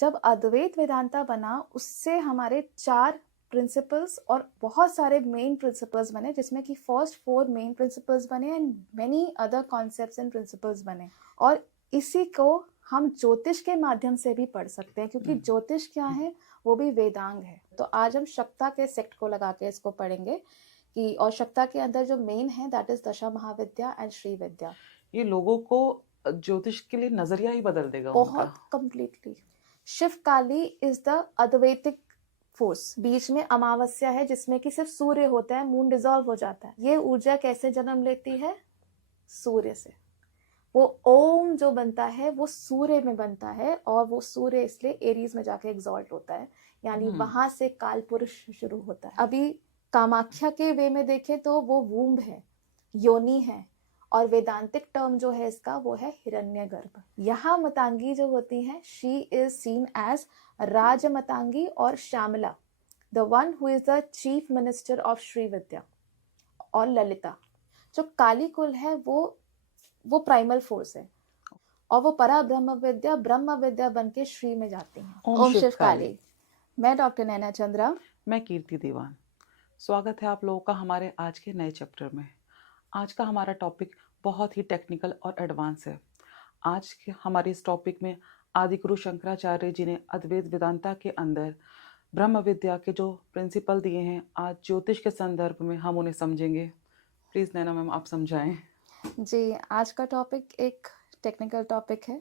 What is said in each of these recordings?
जब अद्वैत वेदांता बना उससे हमारे 4 प्रिंसिपल्स और बहुत सारे मेन प्रिंसिपल्स बने, जिसमें कि फर्स्ट 4 मेन प्रिंसिपल्स बने and many other concepts and principles बने। और इसी को हम ज्योतिष के माध्यम से भी पढ़ सकते हैं, क्योंकि ज्योतिष क्या है, वो भी वेदांग है। तो आज हम शक्ता के सेक्ट को लगा के इसको पढ़ेंगे कि, और शक्ता के अंदर जो मेन है दैट इज दशा महाविद्या एंड श्री विद्या। ये लोगों को ज्योतिष के लिए नजरिया ही बदल देगा उनका। बहुत completely. Shiva Kali is the अद्वैतिक फोर्स। बीच में अमावस्या है जिसमें कि सिर्फ सूर्य होता है, मून डिसॉल्व हो जाता है। ये ऊर्जा कैसे जन्म लेती है? सूर्य से। वो ओम जो बनता है वो सूर्य में बनता है, और वो सूर्य इसलिए एरीज में जाके एग्जॉल्ट होता है, यानी वहां से काल पुरुष शुरू होता है। अभी कामाख्या के वे में देखें तो वो वूम्ब है, योनि है, और वेदांतिक टर्म जो है इसका वो है हिरण्यगर्भ। यहाँ मतांगी जो होती है, she is seen as Raj Matangi और Shyamala, the one who is the chief minister of Shri Vidya, और ललिता। जो काली कुल है वो प्राइमल फोर्स है, और वो परा ब्रह्म विद्या बन के श्री में जाती हैं। ओम शिव काली। मैं डॉक्टर नैना चंद्रा। मैं कीर्ति दीवान। स्वागत है आप लोगों का हमारे आज के नए चैप्टर में। आज का हमारा टॉपिक बहुत ही टेक्निकल और एडवांस है। आज के हमारे इस टॉपिक में आदिगुरु शंकराचार्य जी ने अद्वैत वेदांता के अंदर ब्रह्म विद्या के जो प्रिंसिपल दिए हैं, आज ज्योतिष के संदर्भ में हम उन्हें समझेंगे। प्लीज़ नैना मैम आप समझाएं। जी, आज का टॉपिक एक टेक्निकल टॉपिक है,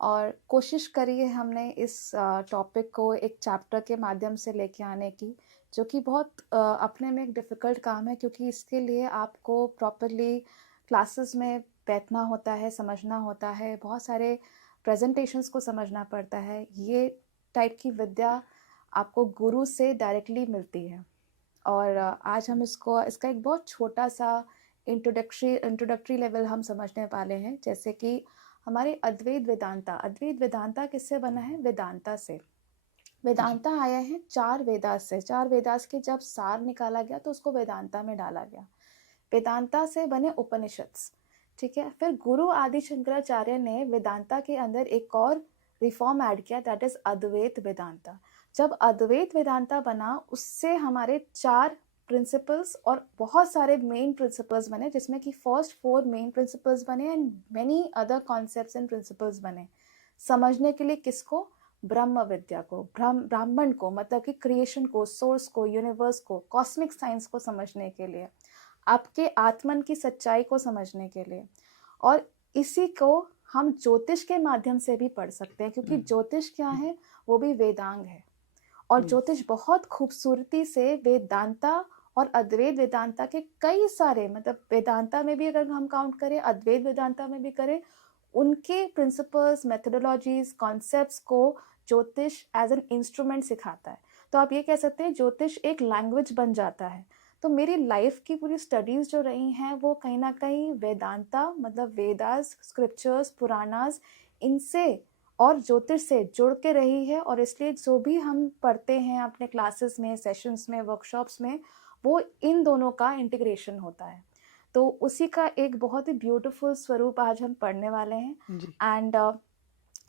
और कोशिश करी है हमने इस टॉपिक को एक चैप्टर के माध्यम से लेके आने की, जो कि बहुत अपने में एक डिफ़िकल्ट काम है, क्योंकि इसके लिए आपको प्रॉपरली क्लासेस में बैठना होता है, समझना होता है, बहुत सारे प्रेजेंटेशंस को समझना पड़ता है। ये टाइप की विद्या आपको गुरु से डायरेक्टली मिलती है, और आज हम इसका एक बहुत छोटा सा इंट्रोडक्टरी लेवल हम समझने वाले हैं। जैसे कि हमारे अद्वैत वेदांता किससे बना है? वेदांता से। वेदांता आया है 4 वेदास से। 4 वेदास के जब सार निकाला गया तो उसको वेदांता में डाला गया। वेदांता से बने उपनिषद्स, ठीक है। फिर गुरु आदि शंकराचार्य ने वेदांता के अंदर एक और रिफॉर्म ऐड किया, दैट इज अद्वैत वेदांता। जब अद्वैत वेदांता बना उससे हमारे 4 प्रिंसिपल्स और बहुत सारे मेन प्रिंसिपल्स बने, जिसमें कि फर्स्ट 4 मेन प्रिंसिपल्स बने and many other concepts and principles बने। समझने के लिए किसको? ब्रह्म विद्या को, ब्राह्मण को, मतलब कि क्रिएशन को, सोर्स को, यूनिवर्स को, कॉस्मिक साइंस को समझने के लिए, आपके आत्मन की सच्चाई को समझने के लिए। और इसी को हम ज्योतिष के माध्यम से भी पढ़ सकते हैं, क्योंकि ज्योतिष क्या है, वो भी वेदांग है। और ज्योतिष बहुत खूबसूरती से वेदांता और अद्वैत वेदांता के कई सारे, मतलब वेदांता में भी अगर हम काउंट करें, अद्वैत वेदांता में भी करें, उनके प्रिंसिपल्स, मेथोडोलॉजीज, कॉन्सेप्ट्स को ज्योतिष एज एन इंस्ट्रूमेंट सिखाता है। तो आप ये कह सकते हैं ज्योतिष एक लैंग्वेज बन जाता है। तो मेरी लाइफ की पूरी स्टडीज जो रही हैं वो कहीं ना कहीं वेदांता, मतलब वेदास, स्क्रिप्चर्स, पुराणास, इनसे और ज्योतिष से जुड़ के रही है। और इसलिए जो भी हम पढ़ते हैं अपने क्लासेस में, सेशंस में, वर्कशॉप्स में, वो इन दोनों का इंटीग्रेशन होता है। तो उसी का एक बहुत ही ब्यूटीफुल स्वरूप आज हम पढ़ने वाले हैं। एंड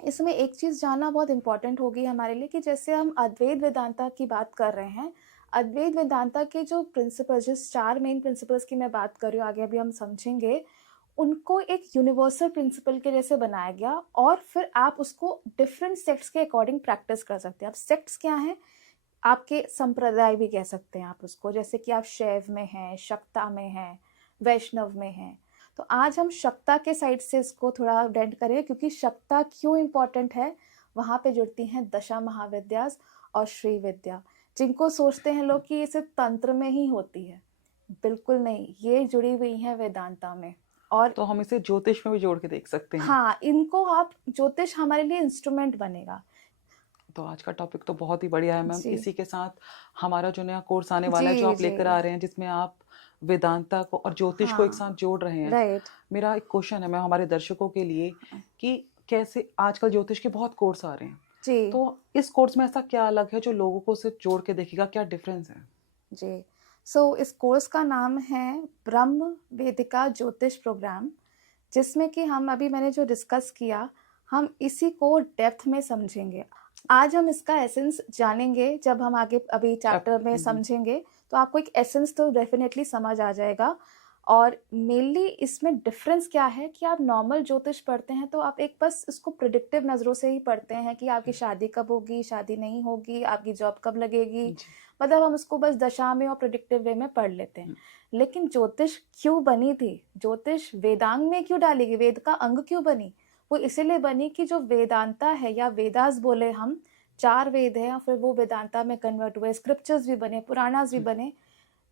इसमें एक चीज़ जानना बहुत इंपॉर्टेंट होगी हमारे लिए, कि जैसे हम अद्वैत वेदांता की बात कर रहे हैं, अद्वैत वेदांता के जो प्रिंसिपल्स, जिस 4 मेन प्रिंसिपल्स की मैं बात कर रही हूँ, आगे अभी हम समझेंगे, उनको एक यूनिवर्सल प्रिंसिपल के जैसे बनाया गया, और फिर आप उसको डिफरेंट सेक्ट्स के अकॉर्डिंग प्रैक्टिस कर सकते हैं। अब सेक्ट्स क्या हैं? आपके संप्रदाय भी कह सकते हैं आप उसको, जैसे कि आप शैव में हैं, शक्ता में हैं, वैष्णव में हैं। तो आज हम शक्ता के साइड से इसको थोड़ा डेंट करें, क्योंकि शक्ता क्यों इम्पोर्टेंट है, वहाँ पे जुड़ती हैं दशा महाविद्यास और श्री विद्या, जिनको सोचते हैं लोग कि ये सिर्फ तंत्र में ही होती है। बिल्कुल नहीं, ये जुड़ी हुई हैं वेदांता में। और तो हम इसे ज्योतिष में भी जोड़ के देख सकते हैं। हाँ, इनको आप, ज्योतिष हमारे लिए इंस्ट्रूमेंट बनेगा। तो आज का टॉपिक तो बहुत ही बढ़िया है मैम। इसी के साथ हमारा जो नया कोर्स आने वाला है, जो आप लेकर आ रहे हैं, जिसमें आप वेदांता को और ज्योतिष को एक साथ जोड़ रहे हैं। राइट। मेरा एक क्वेश्चन है मैम हमारे दर्शकों के लिए, कि कैसे आजकल ज्योतिष के बहुत कोर्स आ रहे हैं जी, तो इस कोर्स में ऐसा क्या अलग है जो लोगों को सिर्फ जोड़ के देखेगा? क्या डिफरेंस है? जी। सो इस कोर्स का नाम है ब्रह्म वेदिका ज्योतिष प्रोग्राम, जिसमें कि हम अभी मैंने जो डिस्कस किया, हम इसी को डेप्थ में समझेंगे। आज हम इसका एसेंस जानेंगे, जब हम आगे अभी चैप्टर में समझेंगे तो आपको एक एसेंस तो डेफिनेटली समझ आ जाएगा। और मेनली इसमें डिफरेंस क्या है कि आप नॉर्मल ज्योतिष पढ़ते हैं तो आप एक बस इसको प्रिडिक्टिव नज़रों से ही पढ़ते हैं कि आपकी शादी कब होगी, शादी नहीं होगी, आपकी जॉब कब लगेगी, मतलब हम उसको बस दशा में और प्रिडिक्टिव वे में पढ़ लेते हैं। लेकिन ज्योतिष क्यों बनी थी, ज्योतिष वेदांग में क्यों डाली गई, वेद का अंग क्यों बनी? वो इसीलिए बनी कि जो वेदांता है या वेदास बोले हम, 4 वेद हैं और फिर वो वेदांता में कन्वर्ट हुए, स्क्रिप्चर्स भी बने, पुराणास भी बने।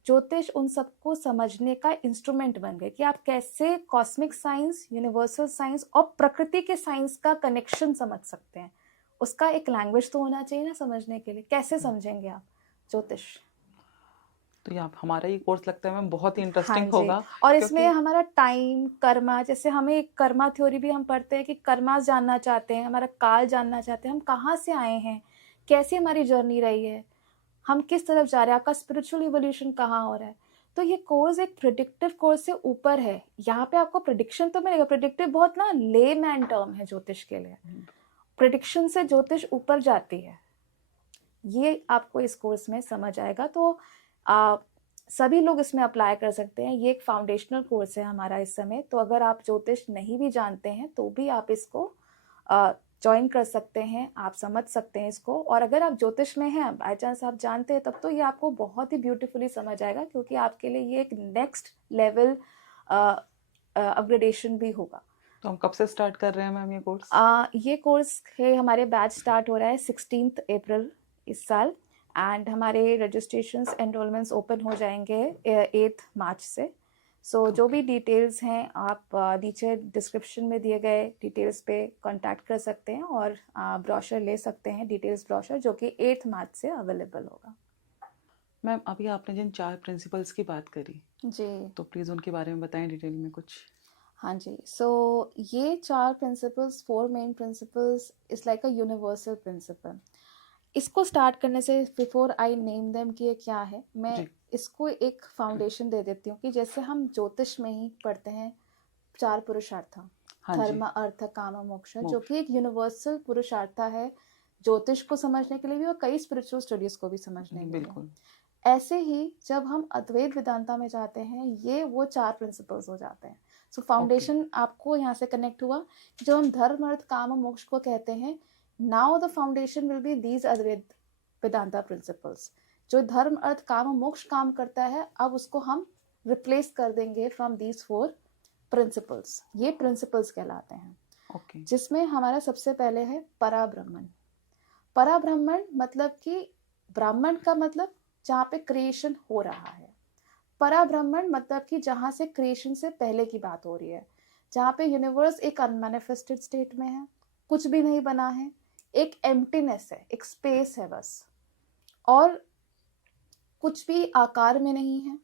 ज्योतिष उन सबको समझने का इंस्ट्रूमेंट बन गए कि आप कैसे कॉस्मिक साइंस, यूनिवर्सल साइंस और प्रकृति के साइंस का कनेक्शन समझ सकते हैं। उसका एक लैंग्वेज तो होना चाहिए ना समझने के लिए। कैसे समझेंगे आप ज्योतिष? तो ये हमारा ये कोर्स लगता है मैम बहुत ही इंटरेस्टिंग हाँ होगा। और इसमें हमारा टाइम, कर्मा, जैसे हमें एक कर्मा थ्योरी भी हम पढ़ते हैं कि कर्मा जानना चाहते हैं, हमारा काल जानना चाहते हैं, हम कहाँ से आए हैं, कैसी हमारी जर्नी रही है, हम किस तरफ जा रहे हैं, आपका स्पिरिचुअल इवोल्यूशन कहाँ हो रहा है। तो ये कोर्स एक प्रिडिक्टिव कोर्स से ऊपर है। यहाँ पे आपको प्रिडिक्शन तो मिलेगा, प्रिडिक्टिव बहुत ना ले मैन टर्म है ज्योतिष के लिए, प्रिडिक्शन से ज्योतिष ऊपर जाती है, ये आपको इस कोर्स में समझ आएगा। तो सभी लोग इसमें अप्लाई कर सकते हैं। ये एक फाउंडेशनल कोर्स है हमारा इस समय, तो अगर आप ज्योतिष नहीं भी जानते हैं तो भी आप इसको ज्वाइन कर सकते हैं, आप समझ सकते हैं इसको। और अगर आप ज्योतिष में हैं, बाई चांस आप जानते हैं, तब तो ये आपको बहुत ही ब्यूटीफुली समझ आएगा, क्योंकि आपके लिए ये एक नेक्स्ट लेवल अपग्रेडेशन भी होगा। तो हम कब से स्टार्ट कर रहे हैं मैम ये कोर्स? ये कोर्स है, हमारे बैच स्टार्ट हो रहा है 16 अप्रैल इस साल, एंड हमारे रजिस्ट्रेशंस एनरोलमेंट्स ओपन हो जाएंगे 8 मार्च से। सो जो भी डिटेल्स हैं आप नीचे डिस्क्रिप्शन में दिए गए डिटेल्स पे कांटेक्ट कर सकते हैं और ब्रोशर ले सकते हैं, डिटेल्स ब्रोशर, जो कि 8 मार्च से अवेलेबल होगा। मैम अभी आपने जिन 4 प्रिंसिपल्स की बात करी जी, तो प्लीज़ उनके बारे में बताएं डिटेल में कुछ। हाँ जी। सो ये 4 principles, 4 main principles is like a universal principle. इसको स्टार्ट करने से बिफोर आई नेम देम कि ये क्या है, मैं इसको एक फाउंडेशन दे देती हूँ कि जैसे हम ज्योतिष में ही पढ़ते हैं 4 पुरुषार्थ, धर्म, अर्थ, काम, मोक्ष, जो कि एक यूनिवर्सल पुरुषार्थ है ज्योतिष को समझने के लिए भी और कई स्पिरिचुअल स्टडीज को भी समझने के लिए। ऐसे ही जब हम अद्वैत वेदांता में जाते हैं, ये वो 4 प्रिंसिपल्स हो जाते हैं। सो फाउंडेशन आपको यहाँ से कनेक्ट हुआ कि जब हम धर्म, अर्थ, काम, मोक्ष को कहते हैं, now the foundation will be these Advaita Vedanta principles. जो धर्म, अर्थ, काम, मोक्ष काम करता है, अब उसको हम रिप्लेस कर देंगे फ्रॉम दीज 4 प्रिंसिपल्स। ये प्रिंसिपल्स कहलाते हैं। जिसमें हमारा सबसे पहले है पराब्रह्मण। पराब्रह्मण मतलब कि ब्राह्मण का मतलब जहाँ पे क्रिएशन हो रहा है, पराब्रह्मण मतलब कि जहाँ से क्रिएशन से पहले की बात हो रही है, जहाँ पे यूनिवर्स एक अनमैनिफेस्टेड स्टेट में है, कुछ भी नहीं बना है, एक एम्प्टीनेस है, एक स्पेस है बस, और कुछ भी आकार में नहीं है,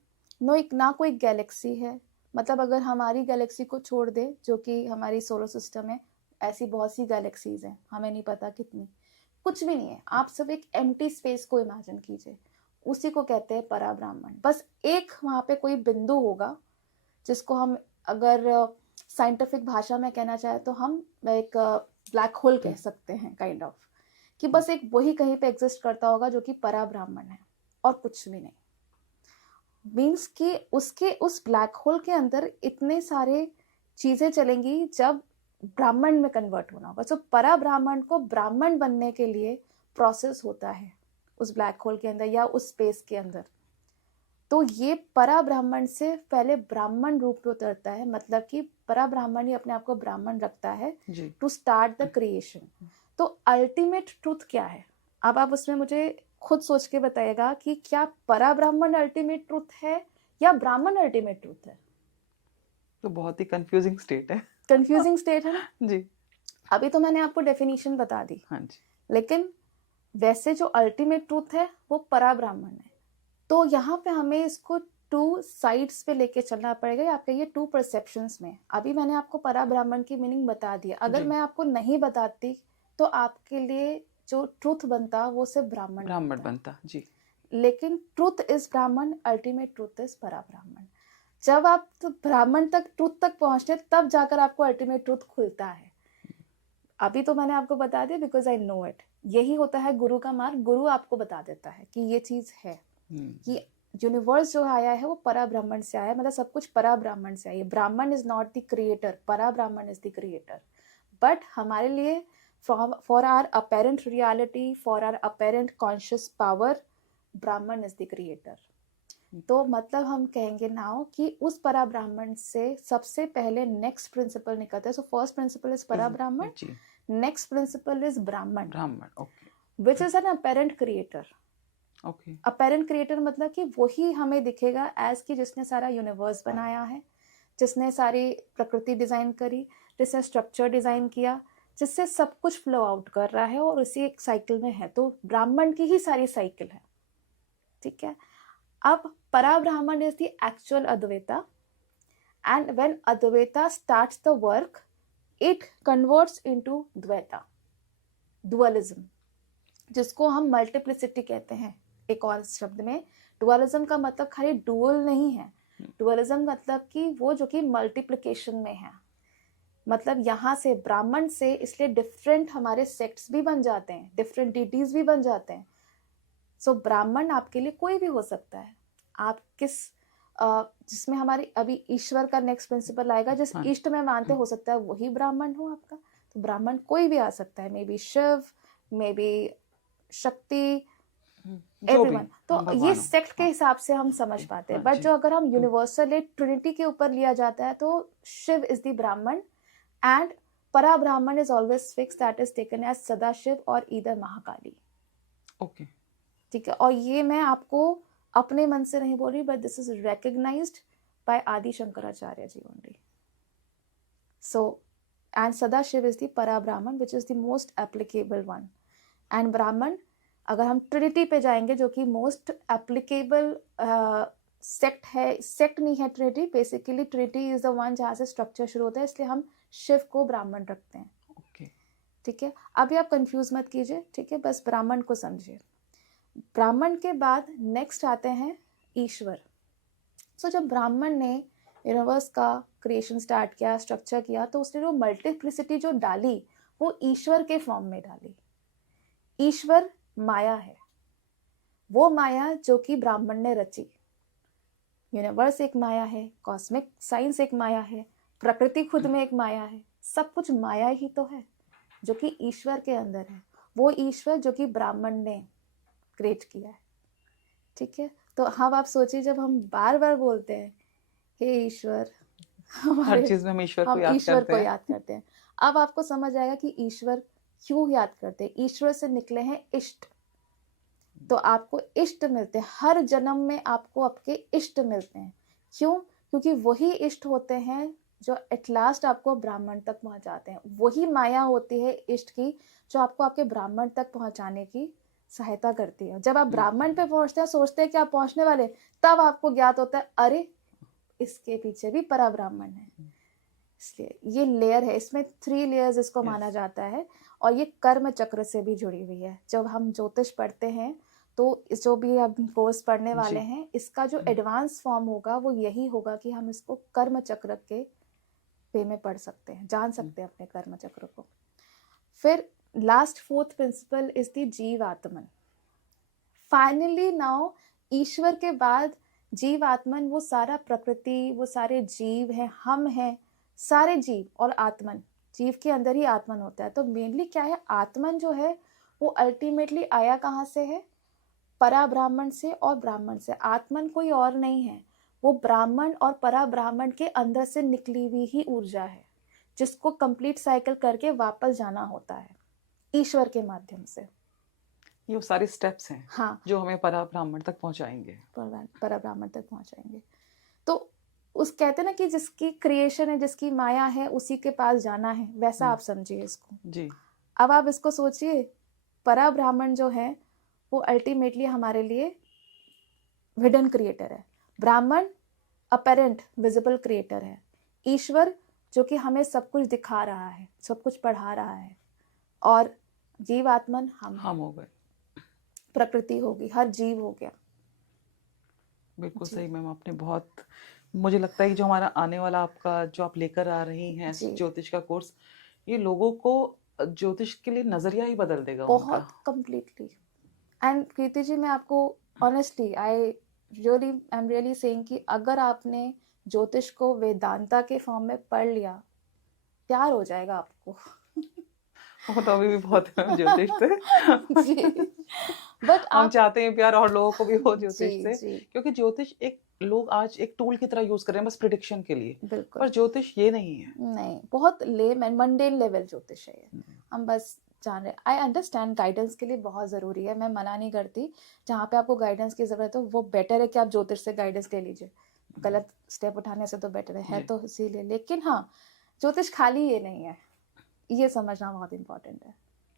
ना कोई गैलेक्सी है। मतलब अगर हमारी गैलेक्सी को छोड़ दे, जो कि हमारी सोलर सिस्टम है, ऐसी बहुत सी गैलेक्सीज हैं, हमें नहीं पता कितनी, कुछ भी नहीं है, आप सब एक एम्प्टी स्पेस को इमेजिन कीजिए, उसी को कहते हैं पराब्रह्मण। बस एक वहाँ पे कोई बिंदु होगा, जिसको हम अगर साइंटिफिक भाषा में कहना चाहे तो हम एक ब्लैक होल कह सकते हैं, काइंड ऑफ, कि बस एक वही कहीं पे एग्जिस्ट करता होगा जो कि पराब्रह्मण है और कुछ भी नहीं। मीन्स कि उसके उस ब्लैक होल के अंदर इतने सारे चीजें चलेंगी जब ब्राह्मण में कन्वर्ट होना होगा। तो पराब्राह्मण को ब्राह्मण बनने के लिए प्रोसेस होता है उस ब्लैक होल के अंदर या उस स्पेस के अंदर। तो ये पराब्राह्मण से पहले ब्राह्मण रूप में उतरता है, मतलब कि पराब्राह्मण ही अपने आप को ब्राह्मण रखता है टू स्टार्ट द क्रिएशन। तो अल्टीमेट ट्रूथ क्या है, अब आप उसमें मुझे खुद सोच के बताइएगा कि क्या पराब्राह्मण अल्टीमेट ट्रूथ है या ब्राह्मण अल्टीमेट ट्रूथ है? तो बहुत ही कंफ्यूजिंग स्टेट है। कंफ्यूजिंग स्टेट है ना जी। अभी तो मैंने आपको डेफिनेशन बता दी। हाँ जी। लेकिन वैसे जो अल्टीमेट ट्रूथ है वो पराब्राह्मण है। तो यहाँ पे हमें इसको 2 साइड्स पे लेके चलना पड़ेगा। आप कहिए 2 परसेप्शंस में। अभी मैंने आपको पराब्राह्मण की मीनिंग बता दिया, अगर मैं आपको नहीं बताती तो आपके लिए जो ट्रूथ बनता वो सिर्फ ब्राह्मण बनता जी। लेकिन ट्रूथ इज ब्राह्मण, अल्टीमेट ट्रूथ इज पराब्राह्मण। जब आप तो ब्राह्मण तक, ट्रूथ तक पहुंचते तब जाकर आपको अल्टीमेट ट्रूथ खुलता है। अभी तो मैंने आपको बता दिया बिकॉज आई नो इट, यही होता है गुरु का मार्ग। गुरु आपको बता देता है कि ये चीज है, कि यूनिवर्स जो आया है वो परा ब्राह्मण से आया है, मतलब सब कुछ परा ब्राह्मण से आया है। ब्राह्मण इज नॉट द क्रिएटर, परा Brahman is the creator. But हमारे लिए for our apparent reality, for our apparent conscious power, Brahman is the creator. तो मतलब हम कहेंगे नाउ कि उस परा ब्राह्मण से सबसे पहले नेक्स्ट प्रिंसिपल निकलता है। सो फर्स्ट प्रिंसिपल इज परा ब्राह्मण, नेक्स्ट प्रिंसिपल इज ब्राह्मण, which is an apparent creator. Apparent creator मतलब कि वही हमें दिखेगा एज कि जिसने सारा यूनिवर्स बनाया है, जिसने सारी प्रकृति डिजाइन करी, जिसने स्ट्रक्चर डिजाइन किया, जिससे सब कुछ फ्लो आउट कर रहा है और उसी एक साइकिल में है। तो ब्राह्मण की ही सारी साइकिल है, ठीक है। अब para brahman is the actual advaita, and when advaita starts the work, it converts into dvaita, dualism, जिसको हम मल्टीप्लिसिटी कहते हैं। एक और शब्द में डुअलिज्म का मतलब खाली डुअल नहीं है, डुअलिज्म मतलब कि वो जो कि मल्टीप्लिकेशन में है। मतलब यहाँ से ब्राह्मण से इसलिए डिफरेंट हमारे सेक्ट्स भी बन जाते हैं, डिफरेंट डीटीज भी बन जाते हैं। सो ब्राह्मण आपके लिए कोई भी हो सकता है। आप किस जिसमें हमारी अभी ईश्वर का नेक्स्ट प्रिंसिपल आएगा, जिस इष्ट में मानते हो सकता है वही ब्राह्मण हो आपका। तो ब्राह्मण कोई भी आ सकता है, may be Shiva, may be Shakti, everyone. तो ये सेक्ट के हिसाब से हम समझ पाते हैं। बट जो अगर हम यूनिवर्सल ट्रिनिटी के ऊपर लिया जाता है तो Shiva is the Brahman, and Para Brahman is always fix, that is taken as Sadashiv और ईदर महाकाली। ओके, ठीक है। और ये मैं आपको अपने मन से नहीं बोल रही, but this is recognized by Adi Shankaracharya ji only. So and Sadashiv is the Para Brahman which is the most applicable one. And Brahman अगर हम ट्रिनिटी पे जाएंगे, जो कि मोस्ट एप्लीकेबल सेक्ट है, सेक्ट नहीं है trinity, basically trinity is the one जहाँ से स्ट्रक्चर शुरू होता है, इसलिए हम शिव को ब्राह्मण रखते हैं। ठीक है, अभी आप कंफ्यूज मत कीजिए, ठीक है, बस ब्राह्मण को समझिए। ब्राह्मण के बाद नेक्स्ट आते हैं ईश्वर। सो जब ब्राह्मण ने यूनिवर्स का क्रिएशन स्टार्ट किया, स्ट्रक्चर किया, तो उसने जो मल्टीप्लिसिटी जो डाली वो ईश्वर के फॉर्म में डाली। ईश्वर माया है, वो माया जो कि ब्राह्मण ने रची। यूनिवर्स एक माया है, कॉस्मिक साइंस एक माया है, प्रकृति खुद में एक माया है, सब कुछ माया ही तो है जो कि ईश्वर के अंदर है। वो ईश्वर जो कि ब्राह्मण ने क्रिएट किया है। ठीक है, तो हम आप सोचिए, जब हम बार बार बोलते हैं हे ईश्वर, हर चीज में हम ईश्वर को याद करते हैं। अब आपको समझ आएगा कि ईश्वर क्यों याद करते हैं। ईश्वर से निकले हैं इष्ट, तो आपको इष्ट मिलते हैं हर जन्म में, आपको आपके इष्ट मिलते हैं। क्यों? क्योंकि वही इष्ट होते हैं जो एट लास्ट आपको ब्राह्मण तक पहुंचाते हैं। वही माया होती है इष्ट की जो आपको आपके ब्राह्मण तक पहुंचाने की सहायता करती है। जब आप ब्राह्मण पे पहुंचते हैं, सोचते हैं कि आप पहुंचने वाले, तब आपको ज्ञात होता है अरे इसके पीछे भी परा ब्राह्मण है। इसलिए ये लेयर है, इसमें 3 लेयर्स इसको माना जाता है। और ये कर्म चक्र से भी जुड़ी हुई है। जब हम ज्योतिष पढ़ते हैं तो जो भी आप कोर्स पढ़ने वाले हैं, इसका जो एडवांस फॉर्म होगा वो यही होगा कि हम इसको कर्म चक्र के वे में पढ़ सकते हैं, जान सकते हैं अपने कर्म चक्र को। फिर last 4th principle is the jivatman. Finally now Ishwar के बाद जीवात्मन, वो सारा प्रकृति, वो सारे जीव हैं, हम हैं, सारे जीव और आत्मन, जीव के अंदर ही आत्मन होता है। तो मेनली क्या है, आत्मन जो है वो अल्टीमेटली आया कहाँ से है? परा ब्राह्मण से और ब्राह्मण से। आत्मन कोई और नहीं है, वो ब्राह्मण और परा ब्राह्मण के अंदर से निकली हुई ही ऊर्जा है, जिसको कंप्लीट साइकिल करके वापस जाना होता है ईश्वर के माध्यम से। ये वो सारे स्टेप्स हैं, हाँ, जो हमें परा ब्राह्मण तक पहुंचाएंगे, परा ब्राह्मण तक पहुंचाएंगे। तो उस कहते ना कि जिसकी क्रिएशन है, जिसकी माया है, उसी के पास जाना है, वैसा आप समझिए इसको जी। अब आप इसको सोचिए, परा ब्राह्मण जो है वो अल्टीमेटली हमारे लिए हिडन क्रिएटर है। ब्राह्मण अपेरेंट विजिबल क्रिएटर है। ईश्वर जो कि हमें सब कुछ दिखा रहा है, सब कुछ पढ़ा रहा है। और जीवात्मन हम हो गए, प्रकृति होगी, हर जीव हो गया। बिल्कुल सही मैम, आपने बहुत, मुझे लगता है कि जो हमारा आने वाला आपका जो आप लेकर आ रही हैं ज्योतिष का कोर्स, ये लोगों को ज्योतिष के लिए नजरिया ही बदल देगा उनका। बहुत कंप्लीटली। एंड कीर्ति जी, मैं आपको honestly I am really saying कि अगर आपने ज्योतिष को वेदांता के फॉर्म में पढ़ लिया, प्यार हो जाएगा आपको। वो तो अभी भी बहुत है ज्योतिष से। जी, बट हम आप चाहते हैं प्यार और लोगों को भी हो जी ज्योतिष से, जी क्योंकि ज्योतिष एक लोग आज एक टूल की तरह यूज कर रहे हैं बस प्रिडिक्शन के लिए, बिल्कुल पर ज्योतिष ये नहीं है। नहीं, बहुत लेम एंड मंडेन लेवल ज्योतिष है ये। हम बस जान रहे, आई अंडरस्टैंड गाइडेंस के लिए बहुत ज़रूरी है, मैं मना नहीं करती। जहाँ पे आपको गाइडेंस की ज़रूरत हो वो बेटर है कि आप ज्योतिष से गाइडेंस ले लीजिए, गलत स्टेप उठाने से तो बेटर है जी। तो इसीलिए। लेकिन हाँ, ज्योतिष खाली ये नहीं है, ये समझना बहुत इम्पोर्टेंट है।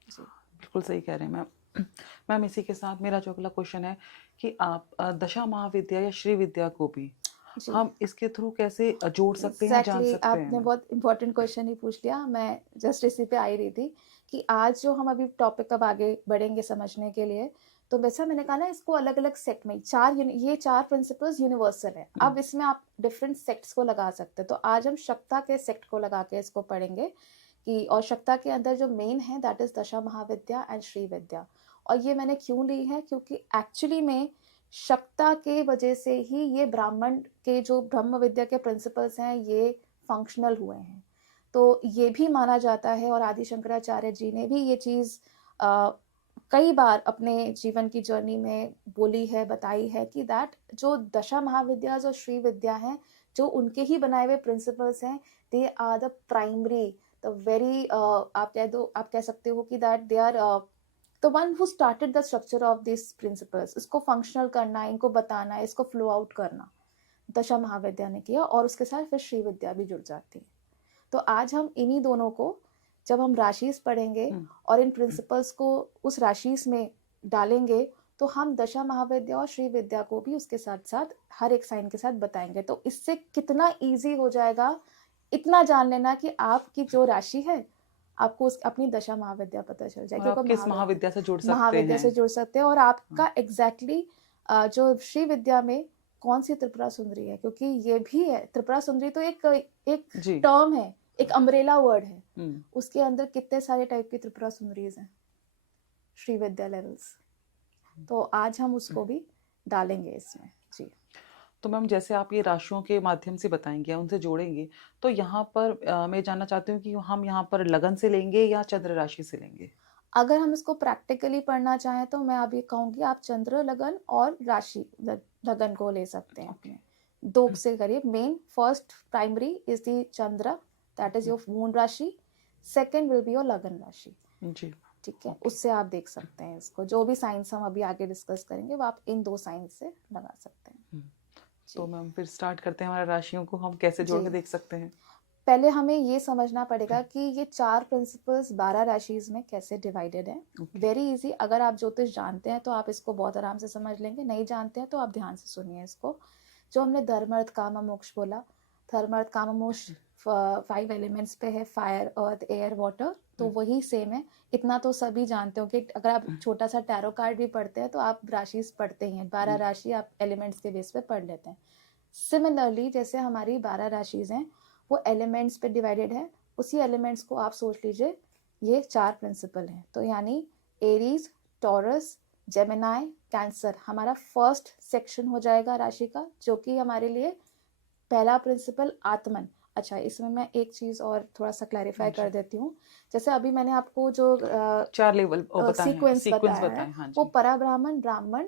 जी बिल्कुल सही कह रहे हैं मैम। मैम इसी के साथ मेरा जो अगला क्वेश्चन है कि आप दशा महाविद्या या श्री विद्या को भी जी हम इसके थ्रू कैसे जोड़ सकते हैं, जान एग्जैक्टली, सकते हैं आपने मैम? बहुत इंपॉर्टेंट क्वेश्चन ही पूछ लिया। मैं जस्ट इसी पे आ ही रही थी कि आज जो हम अभी टॉपिक अब आगे बढ़ेंगे समझने के लिए, तो वैसा मैंने कहा ना, इसको अलग अलग सेक्ट में ये चार प्रिंसिपल्स यूनिवर्सल है। अब इसमें आप डिफरेंट सेक्ट्स को लगा सकते हैं। तो आज हम शक्ता के सेक्ट को लगा के इसको पढ़ेंगे कि, और शक्ता के अंदर जो मेन है दैट इज दशा महाविद्या एंड श्री विद्या। और ये मैंने क्यों ली है, क्योंकि एक्चुअली में शक्ता के वजह से ही ये ब्राह्मण के जो ब्रह्म विद्या के प्रिंसिपल्स हैं ये फंक्शनल हुए हैं। तो ये भी माना जाता है, और आदि शंकराचार्य जी ने भी ये चीज़ कई बार अपने जीवन की जर्नी में बोली है, बताई है कि दैट जो दशा महाविद्याज और श्री विद्या हैं, जो उनके ही बनाए हुए प्रिंसिपल्स हैं, they are the primary, the very, आप कह सकते हो कि that they are the one who started the structure of these principles। इसको फंक्शनल करना, इनको बताना, इसको फ्लो आउट करना दशा महाविद्या ने किया, और उसके साथ फिर श्री विद्या भी जुड़ जाती है। तो आज हम इन्हीं दोनों को, जब हम राशिस पढ़ेंगे और इन प्रिंसिपल्स को उस राशिस में डालेंगे, तो हम दशा महाविद्या और श्री विद्या को भी उसके साथ साथ हर एक साइन के साथ बताएंगे। तो इससे कितना ईजी हो जाएगा, इतना जान लेना कि आपकी जो राशि है, आपको अपनी दशा महाविद्या पता चल जाएगी, और आप किस महाविद्या से जुड़ सकते महाविद्या से हैं। जुड़ सकते हैं। और आपका एग्जैक्टली जो श्री विद्या में कौन सी त्रिपुरा सुंदरी है, क्योंकि ये भी है, त्रिपुरा सुंदरी तो एक जी। टर्म है, एक अम्ब्रेला वर्ड है, उसके अंदर कितने सारे टाइप की त्रिपुरा सुंदरीज हैं, श्री विद्या लेवल्स। तो आज हम उसको भी डालेंगे इसमें। जी तो मैम जैसे आप ये राशियों के माध्यम से बताएंगे, उनसे जोड़ेंगे, तो यहाँ पर मैं जानना चाहती हूँ कि हम यहाँ पर लगन से लेंगे या चंद्र राशि से लेंगे? अगर हम इसको प्रैक्टिकली पढ़ना चाहें तो मैं अभी कहूँगी आप चंद्र लगन और राशि लगन को ले सकते हैं अपने दो से करिए। Main first primary is the Chandra, that is your moon राशि, सेकंड विल बी योर लगन राशि। जी ठीक है, उससे आप देख सकते हैं इसको, जो भी साइंस हम अभी आगे डिस्कस करेंगे वो आप इन दो साइंस से लगा सकते हैं। तो मैम फिर स्टार्ट करते हैं, हमारे राशियों को हम कैसे जोड़ के देख सकते हैं? पहले हमें ये समझना पड़ेगा कि ये चार प्रिंसिपल्स 12 राशिज में कैसे डिवाइडेड है। वेरी इजी, अगर आप ज्योतिष जानते हैं तो आप इसको बहुत आराम से समझ लेंगे, नहीं जानते हैं तो आप ध्यान से सुनिए इसको। जो हमने धर्म अर्थ काम मोक्ष बोला, धर्म अर्थ काम मोक्ष 5 एलिमेंट्स पे है, फायर अर्थ एयर वाटर, तो वही सेम है। इतना तो सभी जानते हो कि अगर आप छोटा सा टैरो कार्ड भी पढ़ते हैं तो आप राशि पढ़ते ही हैं, 12 राशि आप एलिमेंट्स के बेस पे पढ़ लेते हैं। सिमिलरली जैसे हमारी 12 राशिज हैं वो एलिमेंट्स पे डिवाइडेड है, उसी एलिमेंट्स को आप सोच लीजिए ये चार प्रिंसिपल हैं। तो यानी एरीज, टॉरस, जेमिनाई, कैंसर हमारा फर्स्ट सेक्शन हो जाएगा राशि का, जो कि हमारे लिए पहला प्रिंसिपल आत्मन। अच्छा, इसमें मैं एक चीज और थोड़ा सा क्लैरिफाई कर देती हूँ। जैसे अभी मैंने आपको जो 4 लेवल सीक्वेंस बताया है, वो पराब्राह्मण, ब्राह्मण,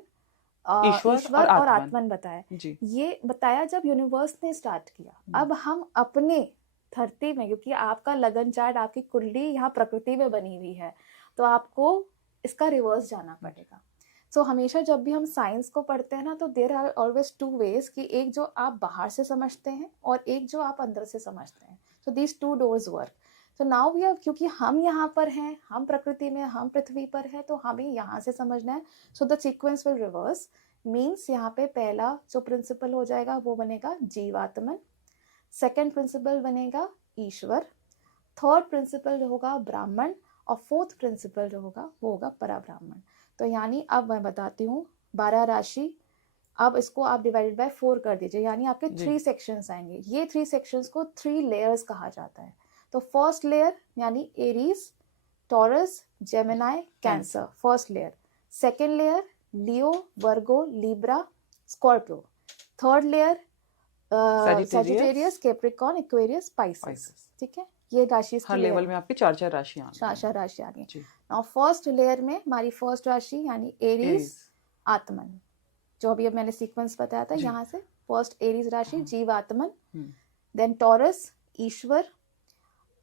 ईश्वर और आत्मन बताया। ये बताया जब यूनिवर्स ने स्टार्ट किया। अब हम अपने धरती में, क्योंकि आपका लगन चार्ट, आपकी कुंडली यहाँ प्रकृति में बनी हुई है, तो आपको इसका रिवर्स जाना पड़ेगा। सो हमेशा जब भी हम साइंस को पढ़ते हैं ना, तो देयर आर ऑलवेज 2 वेज, कि एक जो आप बाहर से समझते हैं और एक जो आप अंदर से समझते हैं। So these 2 doors work. तो नाउ वी आर, क्योंकि हम यहाँ पर हैं, हम प्रकृति में, हम पृथ्वी पर है, तो हमें यहाँ से समझना है। So the sequence will reverse, means यहाँ पे पहला जो प्रिंसिपल हो जाएगा वो बनेगा जीवात्मन, सेकेंड प्रिंसिपल बनेगा ईश्वर, थर्ड प्रिंसिपल जो होगा ब्राह्मण, और फोर्थ प्रिंसिपल जो होगा वो होगा पराब्राह्मण। तो यानी अब मैं बताती हूँ 12 राशि, अब इसको आप डिवाइडेड बाय 4 कर दीजिए, यानी आपके 3 सेक्शंस आएंगे। ये 3 सेक्शंस को 3 लेयर्स कहा जाता है। तो फर्स्ट लेयर यानी Aries, Taurus, Gemini, Cancer, first layer. Second layer Leo, Virgo, Libra, Scorpio. Third layer Sagittarius, Capricorn, Aquarius, Pisces. ठीक है, ये राशि हर लेवल में आपकी 4 राशियां चार राशि आ गई. जी. नाउ फर्स्ट लेयर में हमारी फर्स्ट राशि यानी एरीज, आत्मन, जो अभी मैंने सीक्वेंस बताया था. यहाँ से फर्स्ट एरीज राशि jivatman, then Taurus Ishwar,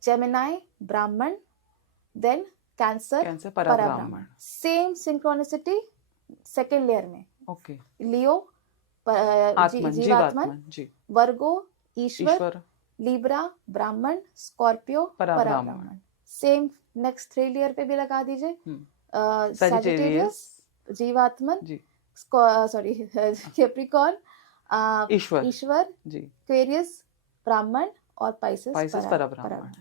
Gemini Brahman, then Cancer Parabrahman. Same synchronicity second layer में. Okay. Leo jivatman, Virgo Ishwar, Libra Brahman, Scorpio Parabrahman. Same next 3 layer पे भी लगा दीजिए. Sagittarius, jivatman, sorry Capricorn, Ishwar, Aquarius Brahman और Pisces Parabrahman.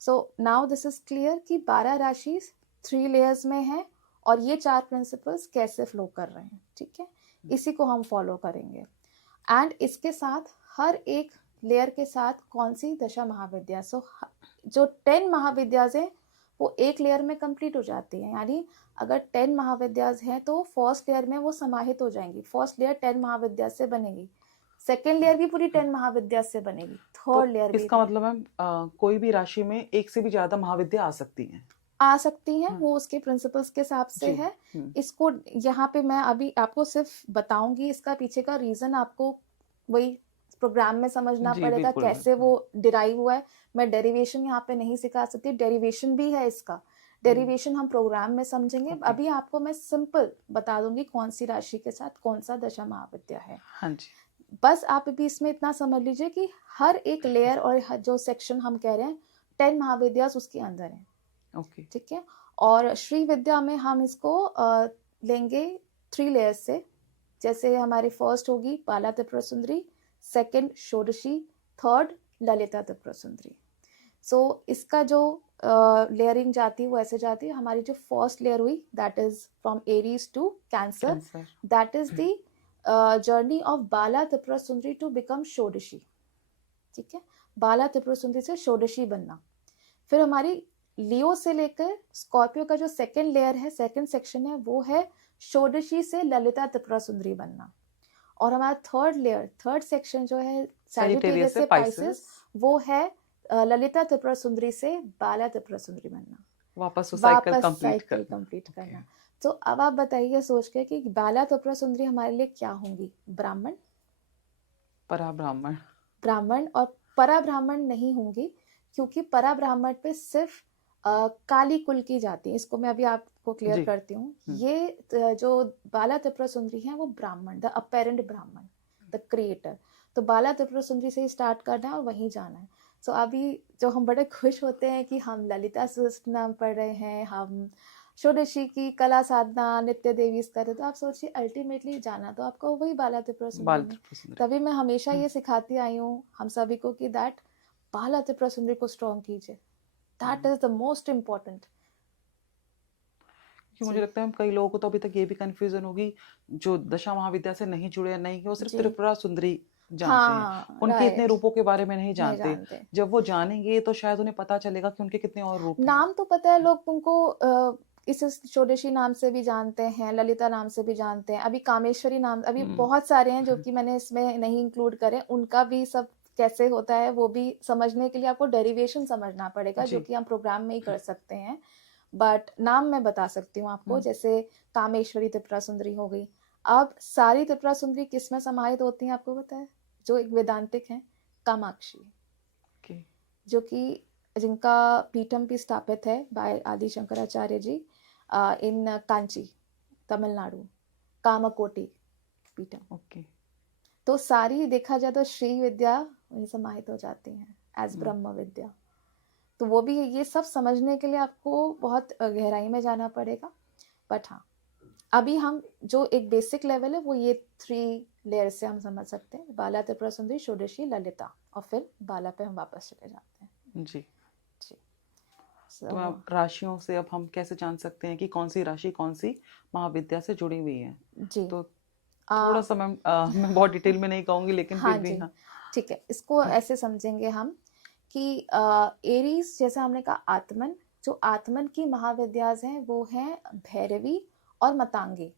So now this is clear कि 12 राशि 3 लेयर्स में है और ये 4 प्रिंसिपल्स कैसे फ्लो कर रहे हैं. ठीक है, इसी को हम फॉलो करेंगे. एंड इसके साथ हर एक लेयर के साथ कौन सी दशा महाविद्या. सो जो 10 महाविद्याज हैं वो एक लेयर में कंप्लीट हो जाती है. यानी अगर 10 महाविद्याज हैं तो फर्स्ट लेयर में वो समाहित हो जाएंगी. फर्स्ट लेयर 10 महाविद्या से बनेगी, सेकेंड लेयर भी पूरी 10 महाविद्या से बनेगी, थर्ड लेयर भी. इसका मतलब मैम कोई भी राशि में एक से भी ज्यादा महाविद्या आ सकती हैं. वो उसके प्रिंसिपल्स के हिसाब से है. इसको यहाँ पे मैं अभी आपको सिर्फ बताऊंगी, इसका पीछे का रीजन आपको वही प्रोग्राम में समझना पड़ेगा कैसे वो डिराइव हुआ है. मैं डेरिवेशन यहाँ पे नहीं सिखा सकती, डेरिवेशन भी है इसका. डेरिवेशन हम प्रोग्राम में समझेंगे. अभी आपको मैं सिंपल बता दूंगी कौन सी राशि के साथ कौन सा दशा महाविद्या है. हाँ जी. बस आप भी इसमें इतना समझ लीजिए कि हर एक लेयर और जो सेक्शन हम कह रहे हैं 10 महाविद्यास उसके अंदर है. ओके. ठीक है, और श्री विद्या में हम इसको लेंगे 3 लेयर्स से. जैसे हमारी फर्स्ट होगी बाला त्रिपुरा सुंदरी, सेकंड षोडशी, थर्ड ललिता त्रिपुरा सुंदरी. सो इसका जो लेयरिंग जाती है वो ऐसे जाती है. हमारी जो फर्स्ट लेयर हुई that is from Aries to Cancer, that is the journey of Bala Tripura Sundari to become षोडशी. ठीक है, बाला त्रिपुरा सुंदरी से षोडशी बनना. फिर हमारी लियो से लेकर स्कॉर्पियो का जो सेकंड लेयर है, सेकंड सेक्शन है, वो है षोडशी से ललिता त्रिपुरा सुंदरी बनना. और हमारा थर्ड लेयर, थर्ड सेक्शन जो है सजिटेरियस से पाइसेस, वो है ललिता त्रिपुरा सुंदरी से बाला त्रिपुरा सुंदरी बनना. वापस साइकिल कंप्लीट करना. तो अब आप बताइए सोच के कि बाला त्रिपुरा सुंदरी हमारे लिए क्या होंगी. ब्राह्मण, ब्राह्मण और पराब्राह्मण नहीं होंगी, क्योंकि पराब्राह्मण पे सिर्फ काली कुल की जाती है. इसको मैं अभी आपको क्लियर करती हूँ. ये जो बाला त्रिपुरा सुंदरी है वो ब्राह्मण, द अपेरेंट ब्राह्मण, द क्रिएटर. तो बाला त्रिपुरा सुंदरी से ही स्टार्ट करना है और वहीं जाना है. सो अभी जो हम बड़े खुश होते हैं कि हम ललिता सहस्त्रनाम पढ़ रहे हैं, हम षोडशी की कला साधना नित्य देवी कर रहे, तो आप सोचिए अल्टीमेटली जाना तो आपको वही बाला त्रिपुरा सुंदरी. तभी मैं हमेशा ये सिखाती आई हूँ हम सभी को कि दैट बाला त्रिपुरा सुंदरी को स्ट्रॉन्ग कीजिए. That is the most important. मुझे लगता है कई लोगों को तो अभी तक ये भी कंफ्यूजन होगी जो दशा महाविद्या से नहीं जुड़े, नहीं वो सिर्फ त्रिपुरा सुंदरी जानते हैं, उनके इतने रूपों के बारे में नहीं जानते. जब वो जानेंगे तो शायद उन्हें पता चलेगा कि उनके कितने और रूप. नाम तो पता है, लोग उनको इस षोडशी नाम से भी जानते हैं, ललिता नाम से भी जानते हैं, अभी कामेश्वरी नाम, अभी बहुत सारे हैं जो कि मैंने इसमें नहीं इंक्लूड करे. उनका भी सब कैसे होता है वो भी समझने के लिए आपको डेरिवेशन समझना पड़ेगा, जो कि हम प्रोग्राम में ही कर सकते हैं. बट नाम मैं बता सकती हूँ आपको. जैसे कामेश्वरी त्रिपुरा सुंदरी हो गई. अब सारी त्रिपुरा सुंदरी किस में समाहित होती हैं आपको पता है? जो एक वेदांतिक है, कामाक्षी, जो कि जिनका पीठम भी स्थापित है बाय आदि शंकराचार्य जी इन कांची, तमिलनाडु, कामकोटि पीठम. तो सारी देखा जाए तो श्री विद्या वही समाहित हो जाती हैं एज ब्रह्म विद्या. तो वो भी ये सब समझने के लिए आपको बहुत गहराई में जाना पड़ेगा. बट हाँ, अभी हम जो एक बेसिक लेवल है वो ये 3 लेयर से हम समझ सकते हैं. बाला त्रिपुरा सुंदरी, षोडशी, ललिता, और फिर बाला पे हम वापस चले जाते हैं. जी. तो अब राशियों से अब हम कैसे जान सकते हैं कि कौन सी राशि कौन सी महाविद्या से जुड़ी हुई है? जी. तो थोड़ा सा मैं बहुत डिटेल में नहीं कहूंगी, लेकिन फिर भी. हाँ, ठीक है. इसको ऐसे समझेंगे हम कि एरीज जैसे हमने कहा आत्मन, जो आत्मन की महाविद्याज हैं वो हैं भैरवी और मतांगी,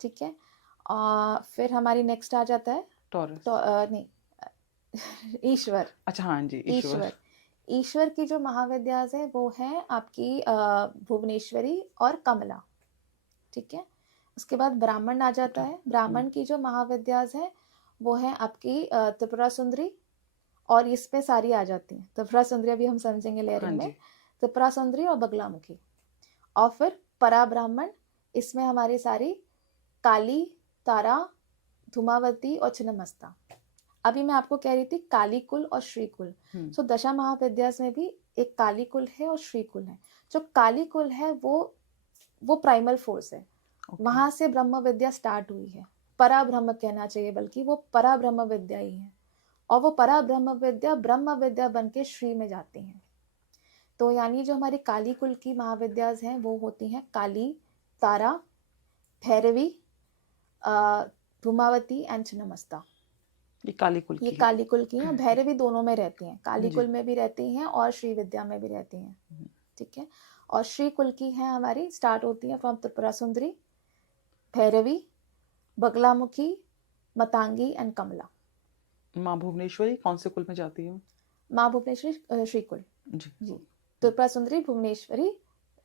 ठीक है। फिर हमारी नेक्स्ट आ जाता है टॉरस। नहीं ईश्वर। अच्छा हाँ जी, ईश्वर। ईश्वर की जो महाविद्याज है वो है आपकी भुवनेश्वरी और कमला, ठीक है। उसके बाद ब्राह्मण आ जाता है। ब्राह्मण की जो महाविद्याज है वो है आपकी त्रिपुरा सुंदरी, और इसमें सारी आ जाती हैं। त्रिपुरा सुंदरी अभी हम समझेंगे लेयरिंग में। त्रिपुरा सुंदरी और बगलामुखी। और फिर परा ब्राह्मण, इसमें हमारी सारी काली, तारा, धूमावती और छिन्नमस्ता। अभी मैं आपको कह रही थी काली कुल और श्री कुल। सो दशा महाविद्यास में भी एक काली कुल है और श्री कुल है। जो काली कुल है वो प्राइमल फोर्स है। वहां से ब्रह्म विद्या स्टार्ट हुई है, परा ब्रह्म कहना चाहिए, बल्कि वो परा ब्रह्म विद्या ही है। और वो परा ब्रह्म विद्या बन के श्री में जाती हैं। तो यानी जो हमारी काली कुल की महाविद्याज हैं वो होती हैं काली, तारा, भैरवी, धूमावती एंड छिन्नमस्ता। ये काली कुल की हैं। भैरवी दोनों में रहती हैं, काली कुल में भी रहती हैं और श्री विद्या में भी रहती हैं, ठीक है। और श्री कुल की है हमारी, स्टार्ट होती है फ्रॉम त्रिपुरा सुंदरी, भैरवी, बगलामुखी, मतांगी एंड कमला। माँ भुवनेश्वरी कौन से कुल में जाती है? माँ भुवनेश्वरी श्री कुल जी। त्रिपुरा सुंदरी, भुवनेश्वरी,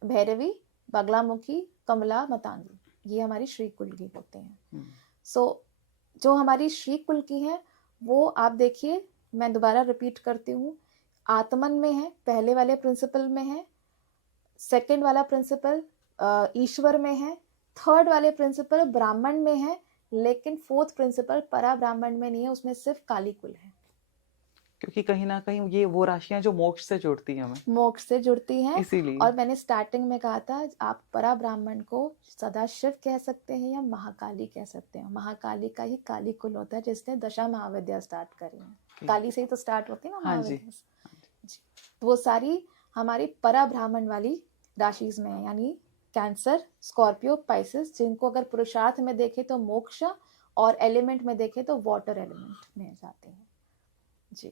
भैरवी, बगलामुखी, कमला, मतांगी, ये हमारी श्री कुल की होते हैं। सो जो हमारी श्री कुल की है वो आप देखिए, मैं दोबारा रिपीट करती हूँ, आत्मन में है, पहले वाले प्रिंसिपल में है, सेकंड वाला प्रिंसिपल ईश्वर में है, थर्ड वाले प्रिंसिपल ब्राह्मण में है, लेकिन फोर्थ प्रिंसिपल परा ब्राह्मण में नहीं है, उसमें सिर्फ काली कुल है। क्योंकि कहीं ना कहीं ये वो राशियां जो मोक्ष से जुड़ती हैं, हमें मोक्ष से जुड़ती हैं। इसीलिए। और मैंने स्टार्टिंग में कहा था आप परा ब्राह्मण को सदाशिव कह सकते हैं या महाकाली कह सकते हैं। महाकाली का ही काली कुल होता है जिसने दशा महाविद्या स्टार्ट करी है। काली से ही तो स्टार्ट होती है ना महाविद्या। तो वो सारी हमारी परा ब्राह्मण वाली राशिज में है, यानी कैंसर, स्कॉर्पियो, पाइसेस, जिनको अगर पुरुषार्थ में देखे तो मोक्ष और एलिमेंट में देखे तो वाटर एलिमेंट में जाते हैं। जी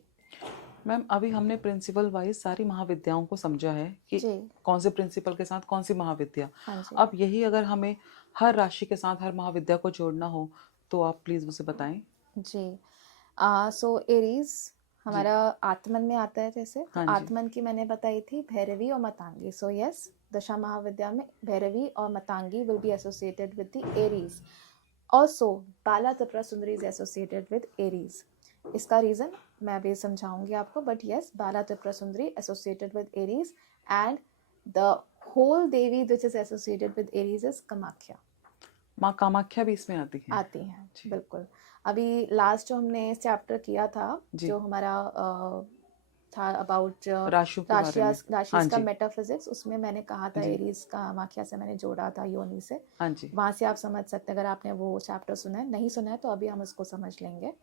मैम, अभी हमने प्रिंसिपल वाइज सारी महाविद्याओं को समझा है कि कौन से प्रिंसिपल के साथ कौन सी महाविद्या। अब यही अगर हमें हर राशि के साथ हर महाविद्या को जोड़ना हो तो आप प्लीज मुझे बताएं। जी सो एरीज हमारा आत्मन में आता है। जैसे तो आत्मन की मैंने बताई थी भैरवी और मतांगी। सो यस, दशा महाविद्या में भैरवी और Matangi will be associated with the Aries. Also Bala Tripura Sundari is associated with Aries. इसका रीजन मैं अभी समझाऊंगी आपको, but yes, Bala Tripura Sundari associated with Aries and the whole Devi which is associated with Aries is Kamakhya. माँ कामाख्या भी इसमें आती हैं बिल्कुल। अभी लास्ट जो हमने चैप्टर किया था जो हमारा था अबाउट राशियास का मेटाफिजिक्स, उसमें मैंने कहा था एरीज का कामाख्या से मैंने जोड़ा था योनि से। वहां से आप समझ सकते हैं। अगर आपने वो चैप्टर सुना है, नहीं सुना है तो अभी हम उसको समझ लेंगे।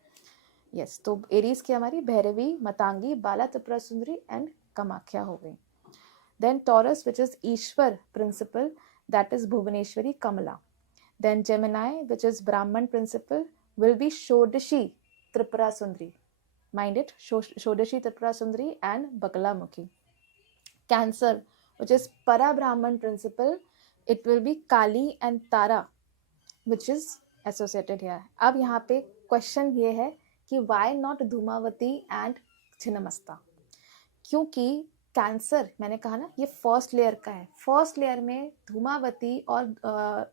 यस, तो एरीज की हमारी भैरवी, मतांगी, बाला त्रिपुरा सुंदरी एंड कामाख्या हो गई। Then Taurus which is Ishwar principle, that is Bhuvaneshwari, Kamala. Then Gemini which is Brahman principle will be Shodashi Tripura Sundari. Mind it, Shodashi Tripura Sundari and Bagalamukhi. Cancer, which is Para Brahman principle, it will be Kali and Tara, which is associated here. अब यहाँ पे question ये है कि why not Dhumavati and Chhinnamasta? क्योंकि cancer, मैंने कहा ना, ये फर्स्ट लेयर का है। फर्स्ट लेयर में धूमावती और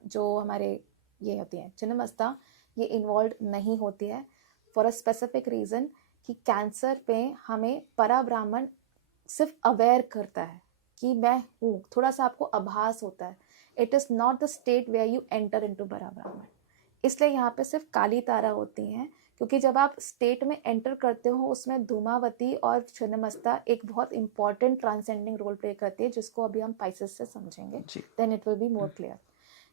जो हमारे ये होती है छिन्नमस्ता, ये इन्वॉल्व नहीं होती है फॉर अ स्पेसिफिक रीज़न कि कैंसर पे हमें परा ब्राह्मण सिर्फ अवेयर करता है कि मैं हूँ, थोड़ा सा आपको आभास होता है। It is not the state where you enter into Para Brahman. इसलिए यहाँ पे सिर्फ काली तारा होती हैं, क्योंकि जब आप स्टेट में एंटर करते हो उसमें धूमावती और छिन्नमस्ता एक बहुत इंपॉर्टेंट ट्रांसेंडिंग रोल प्ले करती है, जिसको अभी हम पाइसेस से समझेंगे। Then it will be more clear.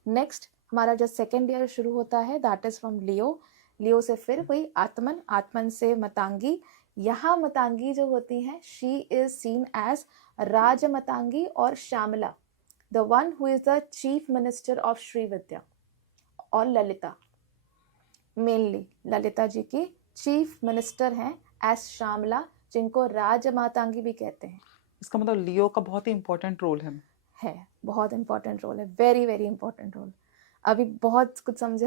Next हमारा जो सेकेंड ईयर शुरू होता है that is from Leo. Leo से फिर वही आत्मन, आत्मन से मतांगी। यहाँ मतांगी जो होती हैं, she is seen as Raj Matangi और Shyamala, the one who is the chief minister of Shri Vidya, और ललिता, मेनली ललिता जी की चीफ मिनिस्टर हैं एज श्यामला, जिनको राज मातांगी भी कहते हैं। इसका मतलब लियो का बहुत ही इम्पोर्टेंट रोल है। बहुत इंपॉर्टेंट रोल है, वेरी वेरी इंपॉर्टेंट रोल। अभी बहुत कुछ समझ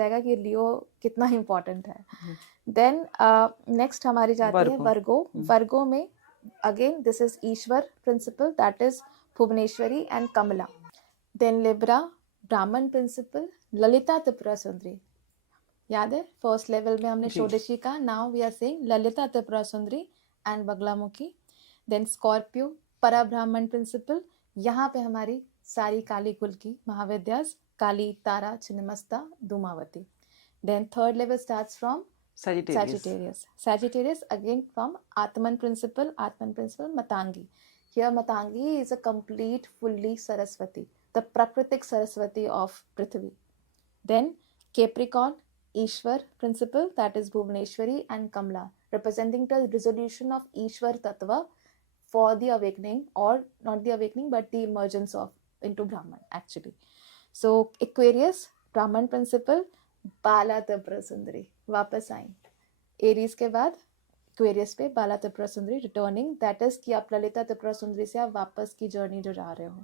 आएगा कि लियो कितना इम्पोर्टेंट है। देन नेक्स्ट हमारी जाती है वर्गो। वर्गो। वर्गो में again this is Ishwar principle, that is Bhuvaneshwari and Kamala. Then Libra Brahman principle, Lalita Tripura Sundari. याद है फर्स्ट लेवल में हमने जी। षोडशी का, now we are saying Lalita Tripura Sundari and Baglamukhi. Then Scorpio परा ब्राह्मण प्रिंसिपल, यहाँ पे हमारी सारी काली कुल की Mahavidyas, Kali, Tara, Chhinnamasta, Dhumavati. Then third level starts from Sagittarius. Sagittarius again from Atman principle Matangi. Here Matangi is a complete fully Saraswati, the Prakritik Saraswati of Prithvi. Then Capricorn, Ishwar principle, that is Bhuvaneshwari and Kamla, representing the resolution of Ishwar Tattva for the awakening, or not the awakening but the emergence of into Brahman actually. So Aquarius, Brahman principle, बाला त्रिपुरा सुंदरी वापस आई। Aries के बाद Aquarius पे बाला त्रिपुरा सुंदरी returning, that is कि आप ललिता त्रिपुरा सुंदरी से आप वापस की जर्नी जो जा रहे हो,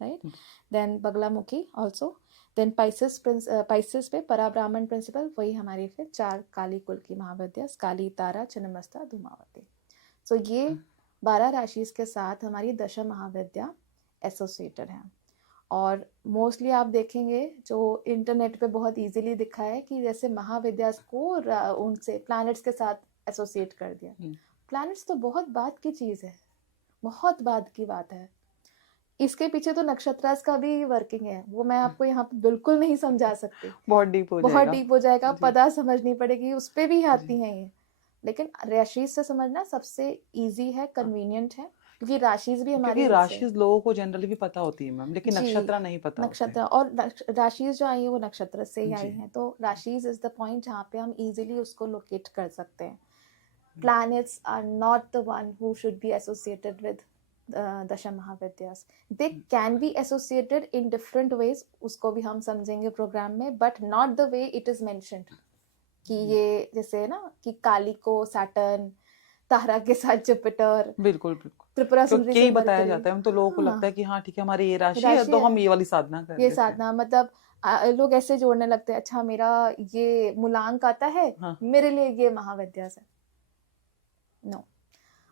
right. Then Baglamukhi also. Then Pisces पे परा ब्राह्मण प्रिंसिपल, वही हमारी फिर 4 काली कुल की महाविद्यास, काली, तारा, छिन्नमस्ता, धूमावती। सो ये 12 राशि के साथ हमारी दशा महाविद्या एसोसिएटेड है। और मोस्टली आप देखेंगे जो इंटरनेट पे बहुत इजीली दिखा है कि जैसे महाविद्यास को उनसे प्लैनेट्स के साथ एसोसिएट कर दिया। प्लैनेट्स तो बहुत बाद की चीज़ है, बहुत बाद की बात है। इसके पीछे तो नक्षत्रास का भी वर्किंग है, वो मैं आपको यहाँ पे बिल्कुल नहीं समझा सकती, बहुत डीप हो जाएगा। पता समझनी पड़ेगी, उस पर भी आती हैं ये। लेकिन राशि से समझना सबसे इजी है, कन्वीनियंट है, क्योंकि राशिज भी हमारी, क्योंकि राशिज लोगों को जनरली भी पता होती है मैम, लेकिन नक्षत्र नहीं पता नक्षत्र और राशिज जो आई है वो नक्षत्र से ही आई है। तो राशिज इज द पॉइंट जहाँ पे हम इजीली उसको लोकेट कर सकते हैं। Planets are not the one who should be associated with Dasha Mahavidyas. They can be associated in different ways, उसको भी हम समझेंगे प्रोग्राम में, but not the way it is mentioned कि ये जैसे ना कि काली को सैटर्न, तारा के साथ जुपिटर, बिल्कुल त्रिपुरा सुंदरी से बताया जाता है, तो लोगों को लगता है कि हाँ ठीक है हमारी ये राशि है तो हम ये वाली साधना करें। ये साधना मतलब लोग ऐसे जोड़ने लगते हैं, अच्छा मेरा ये मूलांक आता है, हाँ। मेरे लिए ये महाविद्यास है। नो,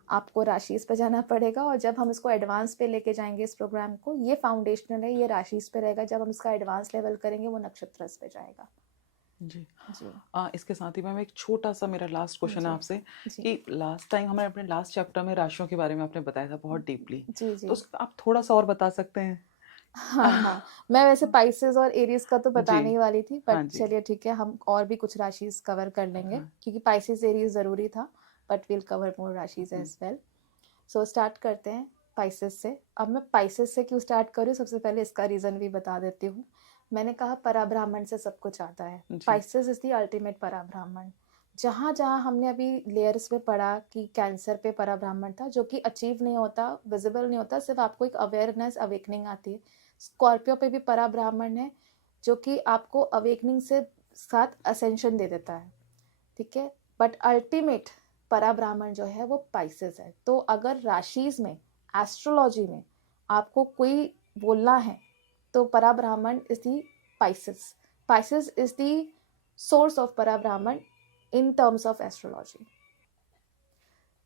आपको राशिस पे जाना पड़ेगा, और जब हम इसको एडवांस पे लेके जाएंगे इस प्रोग्राम को, ये फाउंडेशनल है, ये राशिस पे रहेगा, जब हम इसका एडवांस लेवल करेंगे वो नक्षत्र पे जाएगा। जी। इसके साथ ही मैम एक छोटा सा मेरा लास्ट क्वेश्चन है आपसे कि लास्ट टाइम हमें अपने लास्ट चैप्टर में राशियों के बारे में आपने बताया था बहुत डीपली, तो आप थोड़ा सा और बता सकते हैं? हाँ, मैं वैसे पाइसेस और एरीज का तो बताने ही वाली थी, बट चलिए ठीक है, हम और भी कुछ राशिस कवर कर लेंगे, क्योंकि पाइसेस एरीज जरूरी था, but will cover more rashis as well. So start करते हैं पाइसेस से। अब मैं पाइसेस से क्यों स्टार्ट करूँ, सबसे पहले इसका रीजन भी बता देती हूँ। मैंने कहा पराब्राह्मण से सब कुछ आता है, पाइसेस इज द अल्टीमेट पराब्राह्मण। जहाँ जहाँ हमने अभी लेयर्स में पढ़ा कि कैंसर पे पराब्राह्मण था, जो कि अचीव नहीं होता, विजिबल नहीं होता, सिर्फ आपको एक अवेयरनेस, अवेकनिंग आती है। स्कॉर्पियो पे भी पराब्राह्मण है, जो कि आपको अवेकनिंग से साथ असेंशन दे देता है, ठीक है, बट अल्टीमेट पराब्राह्मण जो है वो पाइसेस है। तो अगर राशिज में, एस्ट्रोलॉजी में आपको कोई बोलना है तो Parabrahman is the Pisces. Pisces is the source of Parabrahman in terms of astrology.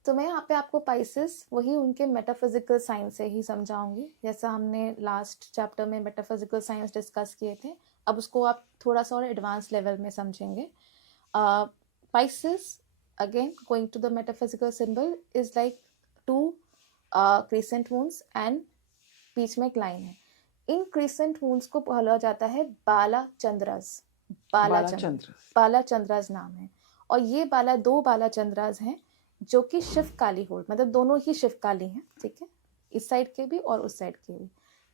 तो मैं यहाँ पे आपको पाइसेस वही उनके मेटाफिजिकल साइंस से ही समझाऊंगी, जैसा हमने लास्ट चैप्टर में मेटाफिजिकल साइंस डिस्कस किए थे। अब उसको आप थोड़ा सा और एडवांस लेवल में समझेंगे। Pisces again going to the metaphysical symbol is like 2 crescent moons and बीच में एक लाइन है। इन क्रिसेंट मून्स को बोला जाता है बाला चंद्रास। बाला चंद्रास नाम है, और ये दो बाला चंद्रास हैं जो कि शिव काली होल्ड, मतलब दोनों ही शिव काली हैं, ठीक है, इस साइड के भी और उस साइड के भी,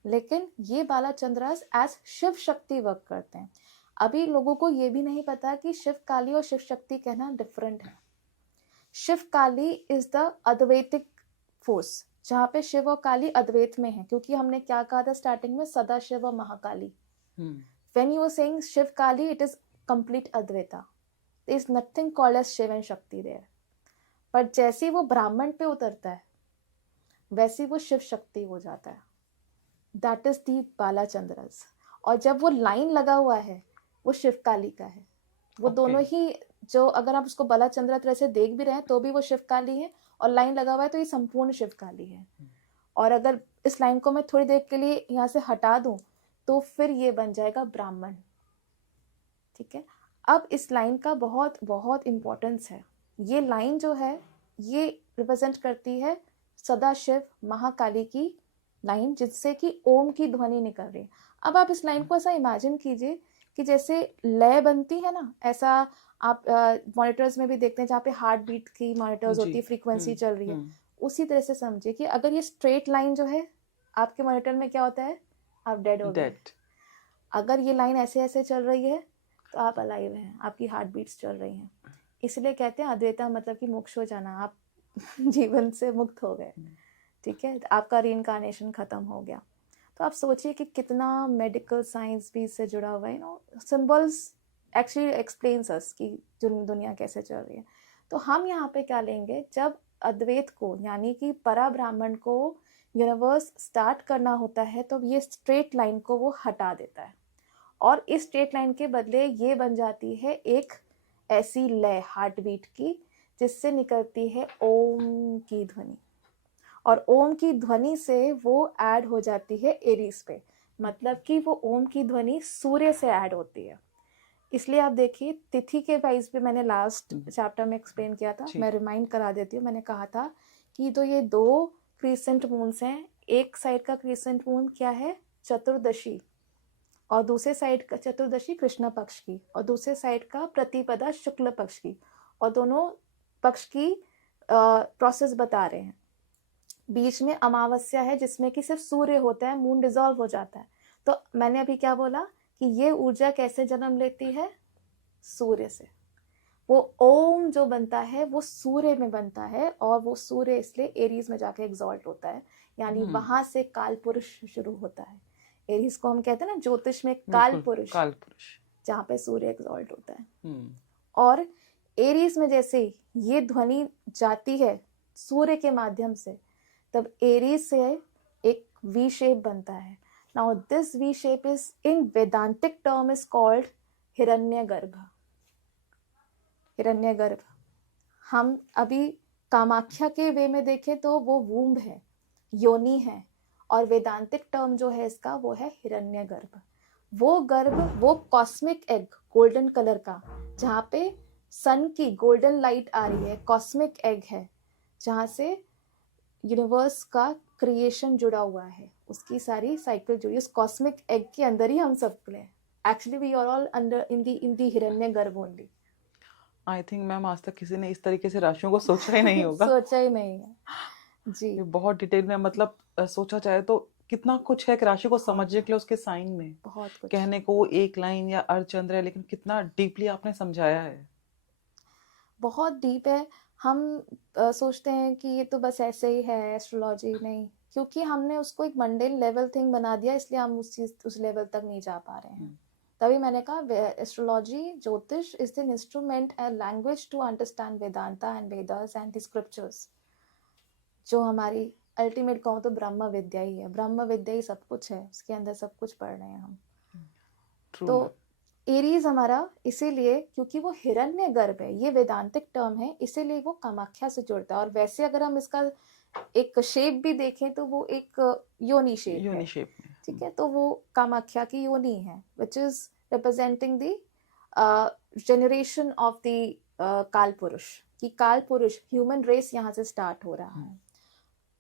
लेकिन ये बाला चंद्रास एज शिव शक्ति वर्क करते हैं। अभी लोगों को ये भी नहीं पता कि शिव काली और शिव शक्ति कहना डिफरेंट है। शिव काली इज द अद्वैतिक फोर्स, जहाँ पे शिव और काली अद्वैत में है, क्योंकि हमने क्या कहा था स्टार्टिंग में, सदा शिव और Mahakali. When you are saying Shiva Kali, it is complete Advaita, there is nothing called as Shiva and Shakti there. But जैसे ही वो ब्राह्मण पे उतरता है, वैसी वो शिव शक्ति हो जाता है। That is the Balachandras. और जब वो लाइन लगा हुआ है वो शिव काली का है। वो दोनों ही, जो अगर आप उसको बालाचंद्र तरह से देख भी रहे हैं तो भी वो शिव काली है, और लाइन लगा हुआ है तो ये संपूर्ण शिव काली है। और अगर इस लाइन को मैं थोड़ी देर के लिए यहाँ से हटा दूं तो फिर ये बन जाएगा ब्राह्मण। ठीक है, अब इस लाइन का बहुत बहुत इम्पोर्टेंस है। ये लाइन जो है ये रिप्रेजेंट करती है सदाशिव महाकाली की लाइन, जिससे कि ओम की ध्वनि निकल रही है। अब आप इस लाइन को ऐसा इमेजिन कीजिए कि जैसे लय बनती है ना, ऐसा आप मॉनिटर्स में भी देखते हैं जहाँ पे हार्ट बीट की मॉनिटर्स होती है, फ्रीक्वेंसी चल रही है, उसी तरह से समझिए कि अगर ये स्ट्रेट लाइन जो है आपके मॉनिटर में क्या होता है, आप डेड हो गए। अगर ये लाइन ऐसे ऐसे चल रही है तो आप अलाइव हैं, आपकी हार्ट बीट्स चल रही हैं। इसलिए कहते हैं अद्वैता मतलब कि मोक्ष हो जाना, आप जीवन से मुक्त हो गए। ठीक है, आपका रीइंकार्नेशन खत्म हो गया। तो आप सोचिए कि कितना मेडिकल साइंस भी इससे जुड़ा हुआ है। सिंबल्स एक्चुअली एक्सप्लेन्स अस कि दुनिया कैसे चल रही है। तो हम यहाँ पे क्या लेंगे, जब अद्वैत को यानी कि परा ब्राह्मण को यूनिवर्स स्टार्ट करना होता है तो ये स्ट्रेट लाइन को वो हटा देता है, और इस स्ट्रेट लाइन के बदले ये बन जाती है एक ऐसी लय हार्ट बीट की जिससे निकलती है ओम की ध्वनि। और ओम की ध्वनि से वो ऐड हो जाती है एरीज पे, मतलब कि वो ओम की ध्वनि सूर्य से ऐड होती है। इसलिए आप देखिए तिथि के वाइज भी मैंने लास्ट चैप्टर में एक्सप्लेन किया था, मैं रिमाइंड करा देती हूँ। मैंने कहा था कि तो ये दो क्रीसेंट मून्स हैं, एक साइड का क्रीसेंट मून क्या है, चतुर्दशी, और दूसरे साइड का चतुर्दशी कृष्ण पक्ष की, और दूसरे साइड का प्रतिपदा शुक्ल पक्ष की, और दोनों पक्ष की प्रोसेस बता रहे हैं। बीच में अमावस्या है जिसमें कि सिर्फ सूर्य होता है, मून डिसॉल्व हो जाता है। तो मैंने अभी क्या बोला कि ये ऊर्जा कैसे जन्म लेती है, सूर्य से। वो ओम जो बनता है वो सूर्य में बनता है, और वो सूर्य इसलिए एरीज में जाके एग्जॉल्ट होता है, यानी वहां से काल पुरुष शुरू होता है। एरीज को हम कहते हैं ना ज्योतिष में काल पुरुष, जहाँ पे सूर्य एग्जॉल्ट होता है। और एरीज में जैसे ये ध्वनि जाती है सूर्य के माध्यम से, तब एरीज से एक वी शेप बनता है। Now this V shape is in Vedantic term is called Hiranyagarbha. Hiranyagarbha हम अभी कामाख्या के वे में देखें तो वो वूम्ब है, योनि है, और वेदांतिक टर्म जो है इसका वो है हिरण्यगर्भ। वो गर्भ, वो कॉस्मिक एग गोल्डन कलर का, जहाँ पे सन की गोल्डन लाइट आ रही है, कॉस्मिक एग है जहाँ से यूनिवर्स का क्रिएशन जुड़ा हुआ है, उसकी सारी साइकिल जुड़ी, उस कॉस्मिक एग के अंदर ही हम सब हैं। Actually we are all under in the Hiranyagarbha only. I think ma'am आज तक किसी ने इस तरीके से राशियों को सोचा ही नहीं होगा। सोचा ही नहीं है जी। बहुत डिटेल में, मतलब सोचा जाए तो कितना कुछ है कि राशि को समझने के लिए उसके साइन में बहुत कुछ। कहने को वो एक लाइन या अर्धचंद्र है, लेकिन कितना डीपली आपने समझाया है, बहुत डीप है। हम सोचते हैं कि ये तो बस ऐसे ही है एस्ट्रोलॉजी, नहीं, क्योंकि हमने उसको एक मंडेन लेवल थिंग बना दिया, इसलिए हम उस लेवल तक नहीं जा पा रहे हैं। तभी मैंने कहा astrology, Jyotish is an instrument and language to understand Vedanta and Vedas and the scriptures. जो हमारी अल्टीमेट कहूँ तो ब्रह्म विद्या ही है, ब्रह्म विद्या ही सब कुछ है, उसके अंदर सब कुछ पढ़ रहे हैं हम। तो एरीज हमारा इसीलिए क्योंकि वो हिरण्यगर्भ है, ये वेदांतिक टर्म है, इसीलिए वो कामाख्या से जुड़ता है। और वैसे अगर हम इसका एक शेप भी देखें तो वो एक योनि शेप है, ठीक है, तो वो कामाख्या की योनि है, which is representing the generation of the काल पुरुष, कि काल पुरुष ह्यूमन रेस यहाँ से स्टार्ट हो रहा है।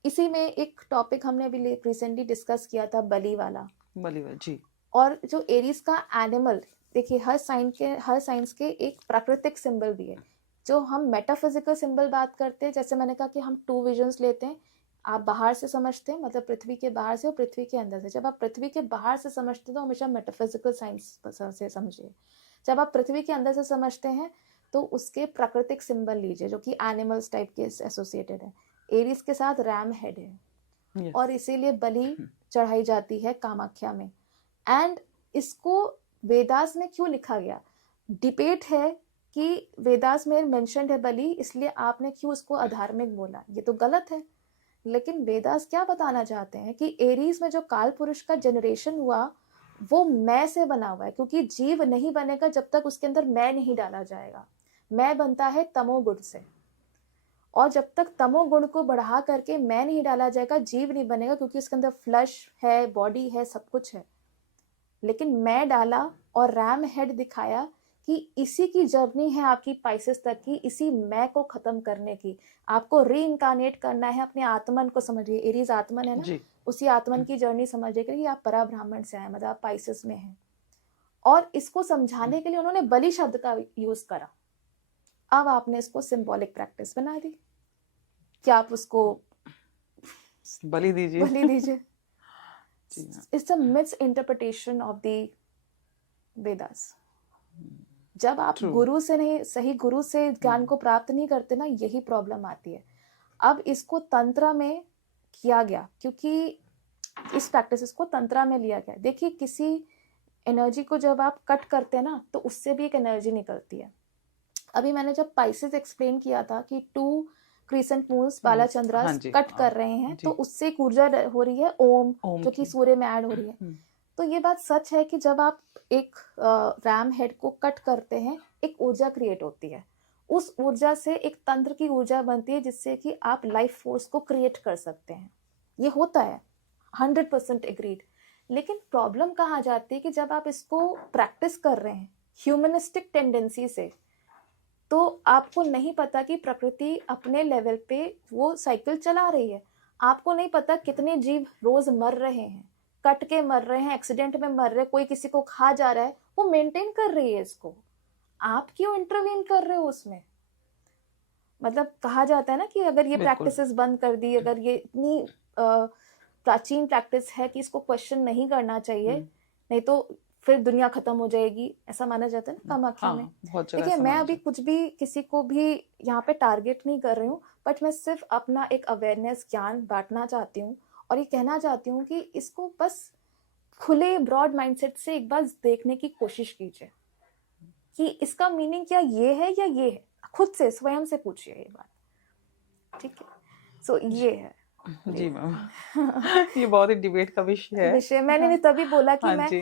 इसी में एक टॉपिक हमने अभी रिसेंटली डिस्कस किया था, बलि वाला जी। और जो एरीज का एनिमल, देखिए हर साइंस के एक प्राकृतिक सिंबल भी है। जो हम मेटाफिजिकल सिंबल बात करते हैं, जैसे मैंने कहा कि हम 2 विजन्स लेते हैं, आप बाहर से समझते हैं मतलब पृथ्वी के बाहर से और पृथ्वी के अंदर से। जब आप पृथ्वी के बाहर से समझते हैं तो हमेशा मेटाफिजिकल साइंस से समझिए। जब आप पृथ्वी के अंदर से समझते हैं तो उसके प्राकृतिक सिंबल लीजिए जो कि एनिमल्स टाइप के एसोसिएटेड है। एरीज के साथ रैम हेड है, और इसीलिए बलि चढ़ाई जाती है कामाख्या में। एंड इसको वेदास में क्यों लिखा गया, डिबेट है कि वेदास में मेंशन्ड है बलि, इसलिए आपने क्यों उसको अधार्मिक बोला, ये तो गलत है। लेकिन वेदास क्या बताना चाहते हैं कि एरीज में जो काल पुरुष का जनरेशन हुआ वो मैं से बना हुआ है, क्योंकि जीव नहीं बनेगा जब तक उसके अंदर मैं नहीं डाला जाएगा। मैं बनता है तमोगुण से, और जब तक तमोगुण को बढ़ा करके मैं नहीं डाला जाएगा जीव नहीं बनेगा, क्योंकि उसके अंदर फ्लश है, बॉडी है, सब कुछ है। लेकिन मैं डाला और रैम हेड दिखाया कि इसी की जर्नी है आपकी पाइसेस तक की, इसी मैं को खत्म करने की। आपको री इनकारनेट करना है अपने आत्मन को, समझिए एरीज आत्मन है ना, जी उसी आत्मन की जर्नी समझिए कि आप परा ब्राह्मण से आए, मतलब आप पाइसेस में हैं। और इसको समझाने के लिए उन्होंने बलि शब्द का यूज करा। अब आपने इसको सिंबॉलिक प्रैक्टिस बना दी कि आप उसको बलि दीजिए। बलि दीजिए। जी ma'am. It's a mis interpretation of the. जब आप ट्रू। गुरु से नहीं, सही गुरु से ज्ञान को प्राप्त नहीं करते ना, यही प्रॉब्लम आती है। अब इसको तंत्र में किया गया, क्योंकि इस प्रैक्टिस को तंत्रा में लिया गया। देखिए किसी एनर्जी को जब आप कट करते हैं ना, तो उससे भी एक एनर्जी निकलती है। अभी मैंने जब पाइसेस एक्सप्लेन किया था कि 2 क्रीसेंट मून्स बालाचंद्रास हाँ जी, कट हाँ कर रहे हैं, जी। तो उससे एक ऊर्जा हो रही है ओम, ओम जो कि की। सूर्य में ऐड हो रही है। तो ये बात सच है कि जब आप एक रैम हेड को कट करते हैं, एक ऊर्जा क्रिएट होती है। उस ऊर्जा से एक तंत्र की ऊर्जा बनती है, जिससे कि आप लाइफ फोर्स को क्रिएट कर सकते हैं। ये होता है, 100% एग्रीड। लेकिन प्रॉब्लम कहाँ आ जाती है कि जब आप इसको प्रैक्टिस कर रहे हैं ह्यूमनिस्टिक टेंडेंसी से, तो आपको नहीं पता कि प्रकृति अपने लेवल पे वो साइकिल चला रही है। आपको नहीं पता कितने जीव रोज मर रहे हैं, कट के मर रहे हैं, एक्सीडेंट में मर रहे हैं, कोई किसी को खा जा रहा है, वो मेंटेन कर रही है इसको। आप क्यों इंटरवीन कर रहे हो उसमें? मतलब कहा जाता है ना कि अगर ये बिल्कुल। प्रैक्टिसेस बंद कर दी, अगर ये इतनी प्राचीन प्रैक्टिस है कि इसको क्वेश्चन नहीं करना चाहिए, नहीं तो फिर दुनिया खत्म हो जाएगी, ऐसा माना जाता है ना कामाख्या में। हाँ, बहुत जगह देखिए ऐसा मैं माना अभी जाता कुछ भी किसी को भी यहाँ पे टारगेट नहीं कर रही हूँ, बट मैं सिर्फ अपना एक अवेयरनेस ज्ञान बांटना चाहती हूँ, और ये कहना चाहती हूँ कि इसको बस खुले ब्रॉड माइंडसेट से एक बार देखने की कोशिश कीजिए कि इसका मीनिंग क्या ये है या ये है। खुद से स्वयं से पूछिए ये बात, ठीक है? सो ये है जी मैम। ये बहुत ही डिबेट का विषय है। विषय। मैंने भी तभी बोला कि हाँ जी,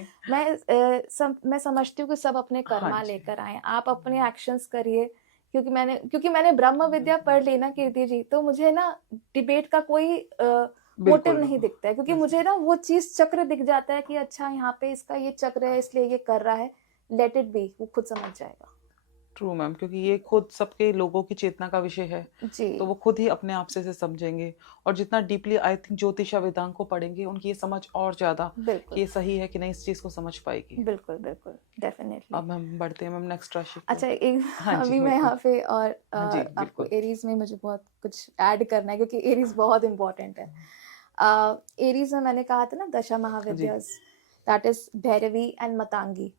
मैं समझती हूँ कि सब अपने हाँ कर्मा जी। लेकर आए, आप अपने एक्शंस करिए। क्योंकि मैंने ब्रह्म विद्या पढ़ ली ना कीर्ति जी, तो मुझे ना डिबेट का कोई मोटिव बिल्कुल। नहीं दिखता है, क्योंकि मुझे ना वो चीज चक्र दिख जाता है कि अच्छा यहाँ पे इसका ये चक्र है, इसलिए ये कर रहा है। लेट इट बी, वो खुद समझ जाएगा। ट्रू मैम, क्योंकि ये खुद सबके लोगों की चेतना का विषय है, जी तो वो खुद ही अपने आप से समझेंगे। और जितना डीपली आई थिंक ज्योतिष या वेदांत को पढ़ेंगे, उनकी ये समझ और ज्यादा बिल्कुल कि ये सही है कि नहीं, इस चीज को समझ पाएगी। बिल्कुल बिल्कुल, डेफिनेटली। अब हम बढ़ते हैं मैम नेक्स्ट राशि को। अच्छा एक हाँ जी, अभी मैं बिल्कुल। यहाँ पे और हाँ जी, आपको बिल्कुल। एरीज में मुझे बहुत कुछ ऐड करना है, क्योंकि एरीज बहुत इंपॉर्टेंट है। एरीज में मैंने कहा था ना दशा जी। महाविद्यास, दैट इज भैरवी एंड मतांगी,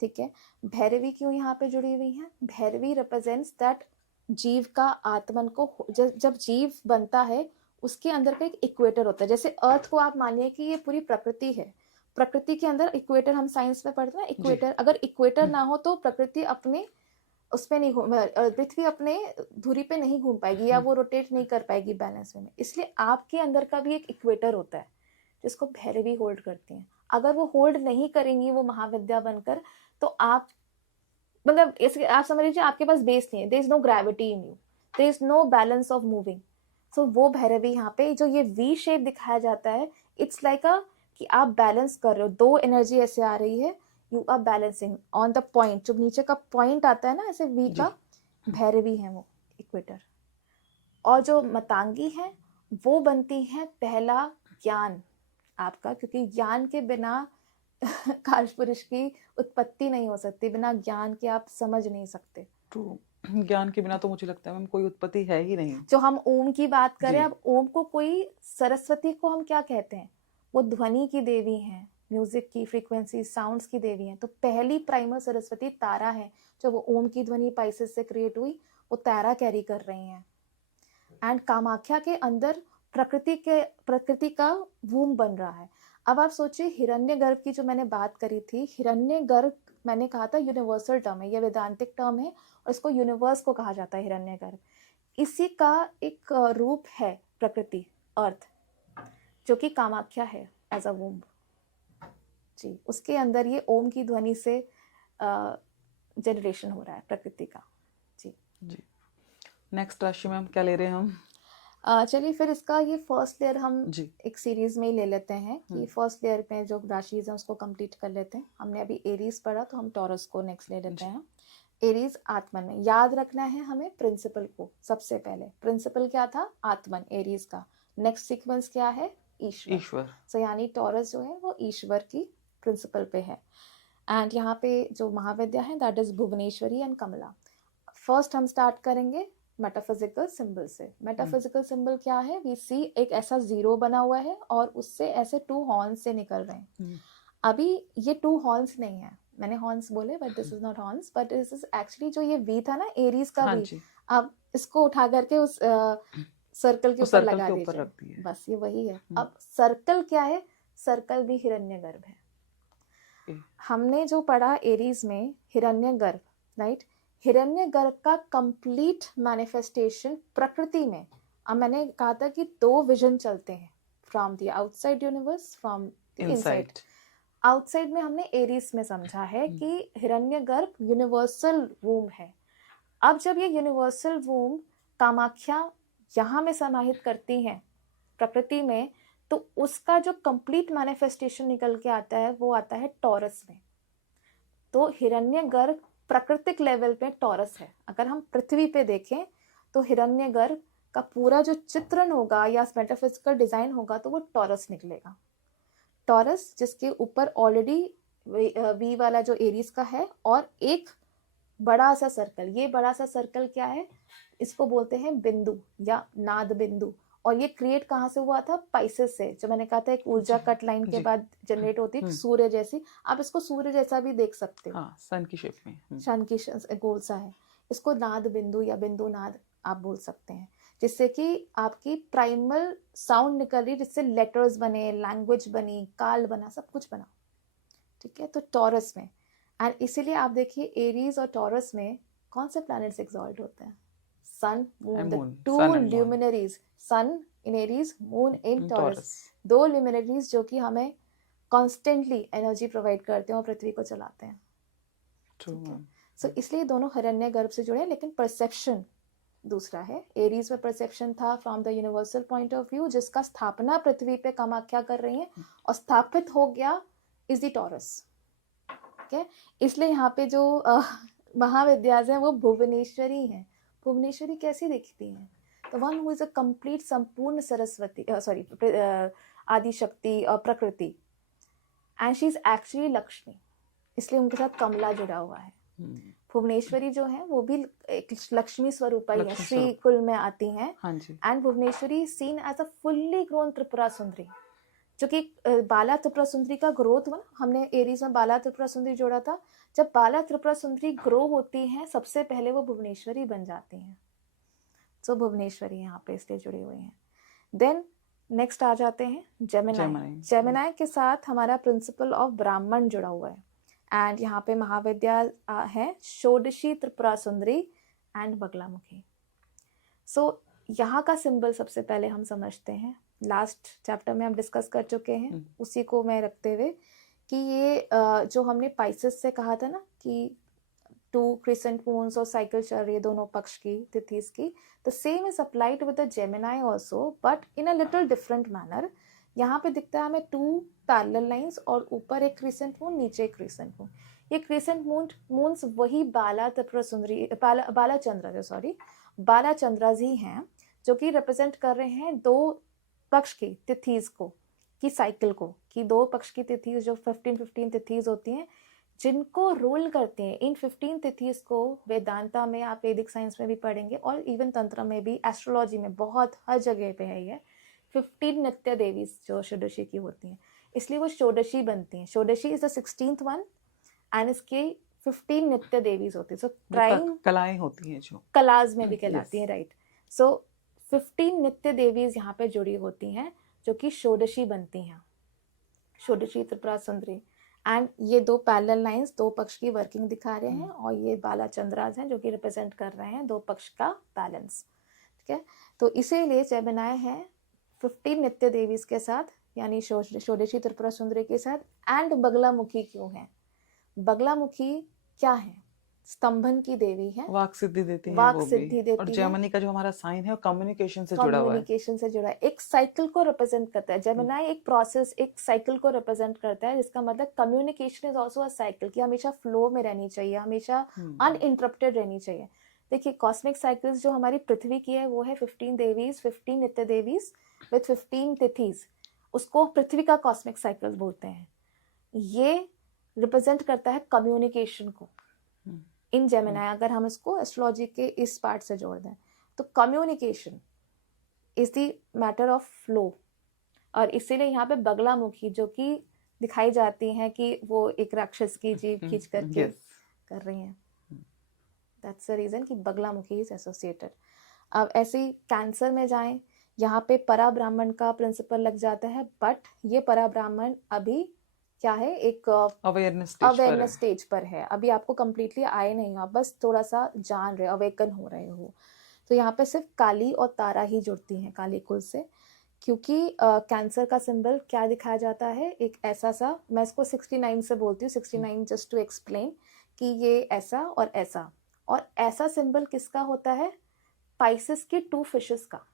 ठीक है? भैरवी क्यों यहाँ पे जुड़ी हुई है? भैरवी रिप्रेजेंट्स दैट जीव का आत्मन को जब जीव बनता है, उसके अंदर का एक इक्वेटर होता है। जैसे अर्थ को आप मानिए कि ये पूरी प्रकृति है, प्रकृति के अंदर इक्वेटर, हम साइंस में पढ़ते हैं जी। इक्वेटर, अगर इक्वेटर ना हो तो प्रकृति अपने उस पे नहीं घूम, पृथ्वी अपने धुरी पे नहीं घूम पाएगी, या वो रोटेट नहीं कर पाएगी बैलेंस में। इसलिए आपके अंदर का भी एक इक्वेटर होता है जिसको भैरवी होल्ड करती हैं। अगर वो होल्ड नहीं करेंगी वो महाविद्या बनकर, तो आप मतलब इसके आप समझ लीजिए आपके पास बेस नहीं है, there is no gravity in you, there is no balance of moving. So वो भैरवी यहाँ पे जो ये वी शेप दिखाया जाता है, इट्स लाइक अ कि आप बैलेंस कर रहे हो, दो एनर्जी ऐसे आ रही है, you are balancing on the point, जो नीचे का पॉइंट आता है ना ऐसे वी जी। का, भैरवी है वो इक्वेटर। और जो मतांगी है वो बनती है पहला ज्ञान आपका, क्योंकि ज्ञान के बिना काश पुरुष की उत्पत्ति नहीं हो सकती, बिना ज्ञान के आप समझ नहीं सकते। ट्रू। ज्ञान के बिना तो मुझे लगता है मैम कोई उत्पत्ति है ही नहीं। जो हम ओम की बात करें, जी। अब ओम को कोई, सरस्वती को हम क्या कहते हैं? वो ध्वनि की देवी हैं, म्यूजिक की फ्रीक्वेंसी साउंड्स की देवी हैं। तो पहली प्राइमर सरस्वती तारा है, जो वो ओम की ध्वनि पाइसेस से क्रिएट हुई, वो तारा कैरी कर रही हैं। एंड कामाख्या के अंदर प्रकृति का वूम बन रहा है। अब आप सोचिए हिरण्यगर्भ की जो मैंने बात करी थी, हिरण्यगर्भ मैंने कहा था यूनिवर्सल टर्म है, ये वेदांतिक टर्म है, और इसको यूनिवर्स को कहा जाता है हिरण्यगर्भ। इसी का एक रूप है प्रकृति, अर्थ, जो कि कामाख्या है एज अ वुम्ब जी, उसके अंदर ये ओम की ध्वनि से जनरेशन हो रहा है प्रकृति का जी। जी, नेक्स्ट राशि मैम क्या ले रहे हैं हम? चलिए फिर इसका ये फर्स्ट लेयर हम जी। एक सीरीज में ही ले लेते हैं कि फर्स्ट लेयर में जो राशिज हैं उसको कंप्लीट कर लेते हैं। हमने अभी एरीज पढ़ा तो हम टॉरस को नेक्स्ट ले लेते हैं। एरीज आत्मन में याद रखना है हमें प्रिंसिपल को। सबसे पहले प्रिंसिपल क्या था? आत्मन एरीज का। नेक्स्ट सीक्वेंस क्या है? ईश्वर। सो यानी टॉरस जो है वो ईश्वर की प्रिंसिपल पे है। एंड यहाँ पे जो महाविद्या है that is Bhuvaneshwari and Kamala. First हम स्टार्ट करेंगे मेटाफिजिकल सिंबल से। मेटाफिजिकल सिंबल क्या है? वी सी एक ऐसा जीरो बना हुआ है और उससे ऐसे 2 हॉर्न्स से निकल रहे हैं। अभी ये 2 हॉर्न्स नहीं है, मैंने हॉर्न्स बोले but this is not horns, but this is actually जो ये वी था ना एरीज का वी, अब इसको उठा करके उस सर्कल के ऊपर लगा दीजिए, बस ये वही है। अब सर्कल क्या है? सर्कल भी हिरण्यगर्भ है। हमने जो पढ़ा एरीज में हिरण्यगर्भ, राइट? हिरण्यगर्भ का कंप्लीट मैनिफेस्टेशन प्रकृति में, अब मैंने कहा था कि 2 विजन चलते हैं, from the outside universe, from the inside. Outside में हमने एरीज में समझा है कि हिरण्यगर्भ यूनिवर्सल वूम है। अब जब ये यूनिवर्सल वूम कामाख्या यहाँ में समाहित करती हैं प्रकृति में, तो उसका जो कंप्लीट मैनिफेस्टेशन निकल के आता है वो आता है टॉरस में। तो हिरण्यगर्भ प्राकृतिक लेवल पे टॉरस है। अगर हम पृथ्वी पे देखें तो हिरण्यगर्भ का पूरा जो चित्रण होगा या मेटाफिजिकल डिजाइन होगा तो वो टॉरस निकलेगा। टॉरस जिसके ऊपर ऑलरेडी वी वाला जो एरीज का है और एक बड़ा सा सर्कल। ये बड़ा सा सर्कल क्या है? इसको बोलते हैं बिंदु या नाद बिंदु। और ये क्रिएट कहाँ से हुआ था? पाइसेस से, जो मैंने कहा था एक ऊर्जा कट लाइन के बाद जनरेट होती है सूर्य जैसी। आप इसको सूर्य जैसा भी देख सकते हो, सन की शेप में, सन की गोल सा है। इसको नाद बिंदु या बिंदु नाद आप बोल सकते हैं, जिससे कि आपकी प्राइमल साउंड निकल रही, जिससे लेटर्स बने, लैंग्वेज बनी, काल बना, सब कुछ बना। ठीक है, तो टॉरस में। एंड इसीलिए आप देखिए एरीज और टॉरस में कौन से प्लैनेट्स एक्सॉल्ट होते हैं? Sun, moon, the 2 luminaries, sun in Aries, moon in Taurus. 2 luminaries जो कि हमें कॉन्स्टेंटली एनर्जी प्रोवाइड करते हैं और पृथ्वी को चलाते हैं। सो इसलिए दोनों हिरण्यगर्भ से जुड़े, लेकिन परसेप्शन दूसरा है। एरीज में परसेप्शन था from the universal point of view, जिसका स्थापना पृथ्वी पे कामाख्या कर रही है, और स्थापित हो गया इज द टॉरस। ठीक है, इसलिए यहाँ पे जो महाविद्याज हैं वो भुवनेश्वरी हैं। भुवनेश्वरी कैसी दिखती हैं? तो one who is a complete, संपूर्ण सरस्वती, सॉरी आदि शक्ति और प्रकृति, and she is actually Lakshmi, इसलिए उनके साथ कमला जुड़ा हुआ है। भुवनेश्वरी जो है वो भी एक लक्ष्मी स्वरूप ही है, श्री कुल में आती हैं। And Bhuvaneshwari seen as a fully grown Tripura Sundari, जो कि बाला त्रिपुरा सुंदरी का ग्रोथ हुआ। हमने एरीज में बाला त्रिपुरा सुंदरी जोड़ा था। जब बाला त्रिपुरा सुंदरी ग्रो होती हैं सबसे पहले वो भुवनेश्वरी बन जाती हैं। सो भुवनेश्वरी यहाँ पे इसलिए जुड़ी हुई हैं। देन नेक्स्ट आ जाते हैं जेमिनाई। जेमिनाई के साथ हमारा प्रिंसिपल ऑफ ब्राह्मण जुड़ा हुआ है। एंड यहाँ पे महाविद्या है षोडशी त्रिपुरा सुंदरी एंड बगलामुखी। सो यहाँ का सिंबल सबसे पहले हम समझते हैं, लास्ट चैप्टर में हम डिस्कस कर चुके हैं, उसी को मैं रखते हुए कि ये जो हमने पाइसेस से कहा था ना कि 2 क्रिसेंट मून्स और साइकिल चल रही है दोनों पक्ष की तिथिस की, the same is applied with the Gemini also, but in a little different manner. यहाँ पे दिखता है हमें 2 पैरेलल लाइंस और ऊपर एक क्रिसेंट मून, नीचे एक क्रिसेंट मून। ये क्रिसेंट मून्स वही बाला त्रिपुरा सुंदरी, बाला चंद्रास ही हैं, जो कि रिप्रेजेंट कर रहे हैं 2 पक्ष की तिथिस को, की साइकिल को, कि 2 पक्ष की तिथिस जो 15 तिथिस होती हैं, जिनको रूल करते हैं। इन 15 तिथिस को वेदांता में, आप वैदिक साइंस में भी पढ़ेंगे और इवन तंत्र में भी, एस्ट्रोलॉजी में बहुत हर जगह पे है ये 15 नित्य देवी जो षोडशी की होती हैं, इसलिए वो षोडशी बनती हैं। Shodashi is the 16th one and इसके 15 नित्य देवीज होती है। सो प्राइम कलाएं होती हैं जो कलाज में भी कहलाती हैं, राइट। सो 15 नित्य देवीज यहाँ पे जुड़ी होती हैं जो कि षोडशी बनती हैं, षोडशी त्रिपुरा सुंदरी। एंड ये 2 पैरेलल लाइंस 2 पक्ष की वर्किंग दिखा रहे हैं, और ये बाला चंद्रास हैं जो कि रिप्रेजेंट कर रहे हैं 2 पक्ष का बैलेंस। ठीक है, तो इसीलिए जेमिनाई है 15 नित्य देवीज के साथ, यानी षोडशी त्रिपुरा सुंदरी के साथ, एंड बगलामुखी क्यों है? बगलामुखी क्या है? स्तंभन की देवी है, वाक सिद्धि देती है वाक वो भी, सिद्धि और देती है, जेमिनी का जो हमारा साइन है वो कम्युनिकेशन से जुड़ा हुआ है। कम्युनिकेशन से जुड़ा है, एक साइकिल को रिप्रेजेंट करता है। जेमिनी एक प्रोसेस, एक साइकिल को रिप्रेजेंट करता है, जिसका मतलब communication is also a cycle, कि हमेशा फ्लो में रहनी चाहिए, हमेशा अनइंटरप्टेड रहनी चाहिए। देखिए कॉस्मिक साइकिल्स जो हमारी पृथ्वी की है वो है 15 देवीज, 15 नित्य देवीज विद 15 तिथिज, उसको पृथ्वी का कॉस्मिक साइकिल बोलते हैं। ये रिप्रेजेंट करता है कम्युनिकेशन को इन जेमिनी, अगर हम इसको एस्ट्रोलॉजी के इस पार्ट से जोड़ दें तो communication is the matter of flow. और इसीलिए यहाँ पे बगलामुखी जो कि दिखाई जाती हैं कि वो एक राक्षस की जीभ खींच करके कर रही हैं, दैट्स द रीजन कि बगलामुखी इज एसोसिएटेड। अब ऐसे ही कैंसर में जाएं, यहाँ पे परा ब्राह्मण का प्रिंसिपल लग जाता है, बट ये परा ब्राह्मण अभी क्या है, एक अवेयरनेस स्टेज पर है, अभी आपको कंप्लीटली आए नहीं, आप बस थोड़ा सा जान रहे, अवेकन हो रहे हो। तो यहाँ पे सिर्फ काली और तारा ही जुड़ती हैं काली कुल से, क्योंकि कैंसर का सिंबल क्या दिखाया जाता है, एक ऐसा सा, मैं इसको 69 से बोलती हूँ, 69 जस्ट टू एक्सप्लेन कि ये ऐसा और ऐसा, और ऐसा सिंबल किसका होता है? पाइसेस की 2 फिशेस का।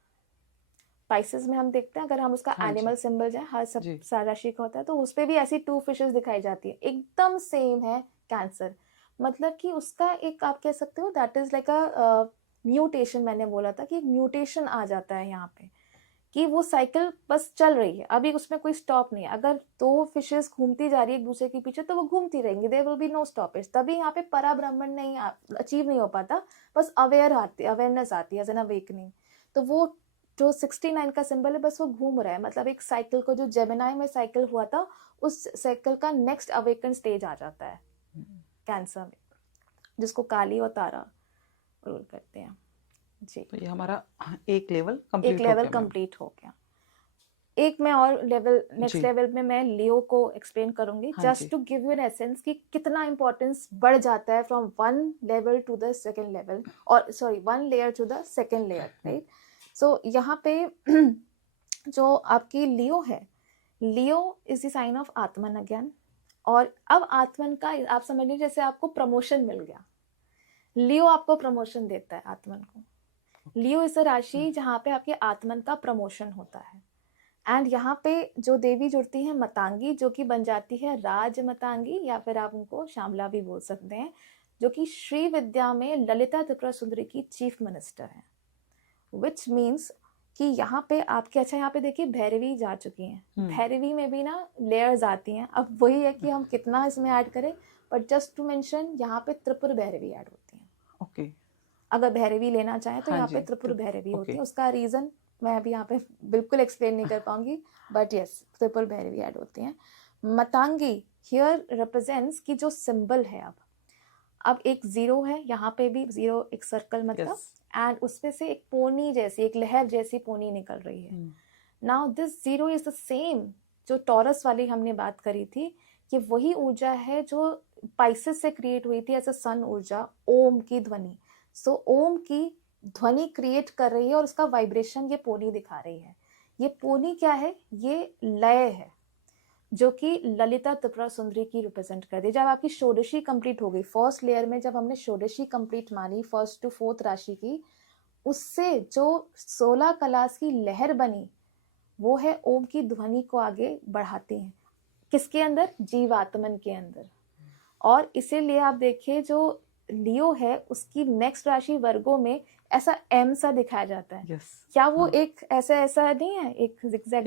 पाइसेस में हम देखते हैं, अगर हम उसका एनिमल सिंबल जाए, हर सब राशि का होता है, तो उस पे भी ऐसी 2 फिशेस दिखाई जाती है, एकदम सेम है कैंसर। मतलब कि उसका एक, आप कह सकते हो that is like a mutation, मैंने बोला था कि एक म्यूटेशन आ जाता है यहाँ पे, कि वो साइकिल बस चल रही है, अभी उसमें कोई स्टॉप नहीं है। अगर 2 फिशेस घूमती जा रही है एक दूसरे के पीछे तो वो घूमती रहेंगी, there will be no stoppage, तभी यहाँ पे परा ब्राह्मण नहीं अचीव नहीं हो पाता, बस अवेयरनेस आती है एज एन अवेकनिंग। तो वो जो 69 का सिंबल है बस वो घूम रहा है, मतलब एक साइकिल को, जो जेमिनी में साइकिल हुआ था उस साइकिल का नेक्स्ट अवेकन स्टेज आ जाता है कैंसर में, जिसको काली और तारा रूल करते हैं जी। तो ये हमारा एक लेवल कंप्लीट हो गया। एक मैं और लेवल, नेक्स्ट लेवल में मैं लियो को एक्सप्लेन करूंगी, just to give you an essence कि कितना इंपॉर्टेंस बढ़ जाता है from 1 level to the second level, और sorry 1 layer to the second layer, right. So यहाँ पे जो आपकी लियो है, Leo is the sign of आत्मन अज्ञान। और अब आत्मन का आप समझ लीजिए जैसे आपको प्रमोशन मिल गया, लियो आपको प्रमोशन देता है आत्मन को। लियो इस राशि जहाँ पे आपके आत्मन का प्रमोशन होता है। एंड यहाँ पे जो देवी जुड़ती है मतांगी, जो कि बन जाती है राज मतांगी, या फिर आप उनको श्यामला भी बोल सकते हैं, जो कि श्री विद्या में ललिता त्रिपुरा सुंदरी की चीफ मिनिस्टर है। विच मीन्स कि यहाँ पे आपके, अच्छा यहाँ पे देखिए भैरवी जा चुकी हैं, भैरवी में भी ना लेयर्स आती हैं, अब वही है कि हम कितना इसमें ऐड करें, बट जस्ट टू मेंशन यहाँ पे त्रिपुर भैरवी ऐड होती है। ओके, अगर भैरवी लेना चाहें तो यहाँ पे त्रिपुर भैरवी होती है, उसका रीजन मैं अभी यहाँ पे बिल्कुल एक्सप्लेन नहीं कर पाऊंगी, but yes Tripura Bhairavi add होती हैं। मतांगी हियर रिप्रेजेंट्स की जो सिंबल है, अब एक 0 है, यहाँ पे भी 0 एक सर्कल मतलब, एंड उसमें से एक पोनी जैसी, एक लहर जैसी पोनी निकल रही है। Now this 0 is the same जो टॉरस वाली हमने बात करी थी, कि वही ऊर्जा है जो पाइसेस से क्रिएट हुई थी एज अ सन ऊर्जा, ओम की ध्वनि। सो ओम की ध्वनि क्रिएट कर रही है और उसका वाइब्रेशन ये पोनी दिखा रही है। ये पोनी क्या है? ये लय है जो कि ललिता त्रिपुरा सुंदरी की रिप्रेजेंट कर दी। जब आपकी षोडशी कंप्लीट हो गई, फर्स्ट लेयर में जब हमने षोडशी कंप्लीट मानी, 1st to 4th राशि की, उससे जो 16 कलास की लहर बनी वो है ओम की ध्वनि को आगे बढ़ाती है। किसके अंदर? जीवात्मन के अंदर। और इसीलिए आप देखिए जो लियो है उसकी नेक्स्ट राशि वर्गो में ऐसा एम सा दिखाया जाता है। क्या वो एक ऐसा नहीं है, एक जिगजैग